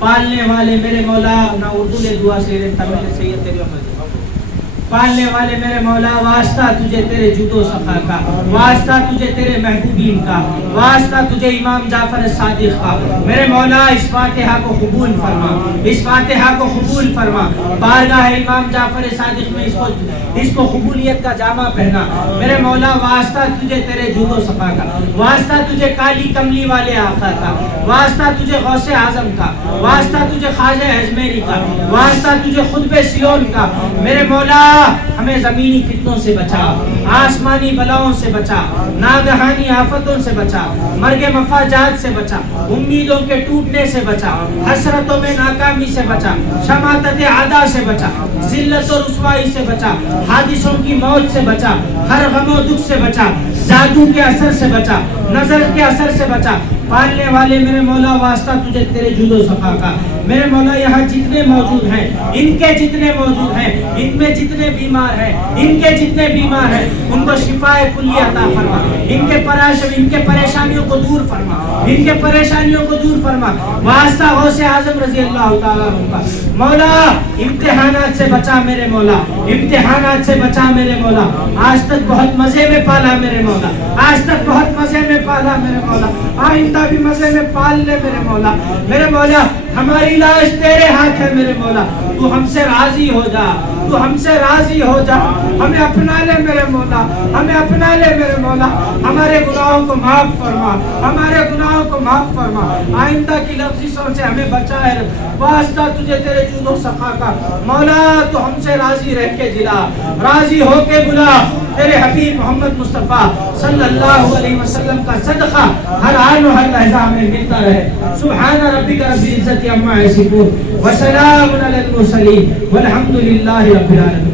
پالنے والے میرے مولا نہ اردو لے دعا سے تمل سید تیری امت. پالنے والے میرے مولا واسطہ تجھے تیرے جود و سخا کا، واسطہ تجھے تیرے محبوبین کا، واسطہ تجھے امام جعفر صادق کا. میرے مولا اس فاتحہ کو قبول فرما، اس فاتحہ کو قبول فرما. بارگاہ امام جعفر صادق میں اس کو قبولیت کا جامہ پہنا. میرے مولا واسطہ تجھے تیرے جود و سخا کا، واسطہ تجھے کالی کملی والے آقا کا، واسطہ تجھے غوث اعظم کا، واسطہ تجھے خواجہ اجمیری کا، واسطہ تجھے خطب سیون کا. میرے مولا ہمیں زمینی فتنوں سے بچا، آسمانی بلاؤں سے بچا، ناگہانی آفتوں سے بچا، مرگ مفاجات سے بچا، امیدوں کے ٹوٹنے سے بچا، حسرتوں میں ناکامی سے بچا، شماتت عدا سے بچا، ذلت و رسوائی سے بچا، حادثوں کی موت سے بچا، ہر غم و دکھ سے بچا، جادو کے اثر سے بچا، نظر کے اثر سے بچا. پالنے والے میرے مولا واسطہ تجھے تیرے جود و صفا کا. میرے مولا یہاں جتنے موجود ہیں، ان کے جتنے موجود ہیں، ان میں جتنے بیمار ہیں، ان کے جتنے بیمار ہیں، ان کو شفاء کلی عطا فرما. ان کے پریشانیوں کو دور فرما، ان کے پریشانیوں کو دور فرما. واسطہ غوث اعظم رضی اللہ تعالیٰ عنہ کا. مولا امتحانات سے بچا میرے مولا، امتحانات سے بچا میرے مولا. آج تک بہت مزے میں پالا میرے مولا، آج تک بہت مزے میں پالا میرے مولا. آئندہ بھی مزے میں پال لے میرے مولا. میرے مولا ہماری لاش تیرے ہاتھ ہے میرے مولا، تو ہم سے راضی ہو جا، تو ہم سے راضی ہو جا، ہمیں اپنا لے میرے مولا، ہمیں اپنا لے میرے مولا، ہمارے گناہوں کو معاف فرما، ہمارے گناہوں کو معاف فرما، آئندہ کی لفظوں سے ہمیں بچائے، واسطہ تجھے تیرے جود و سخا کا مولا، تو ہم سے راضی رہ کے جلا، راضی ہو کے بلا، تیرے حبیب محمد مصطفیٰ صلی اللہ علیہ وسلم کا صدقہ ہر آن و ہر لحظہ ہمیں ملتا رہے۔ سبحان ربک رب العزت عما یصفون وسلام علی المرسلین والحمد للہ رب العالمین۔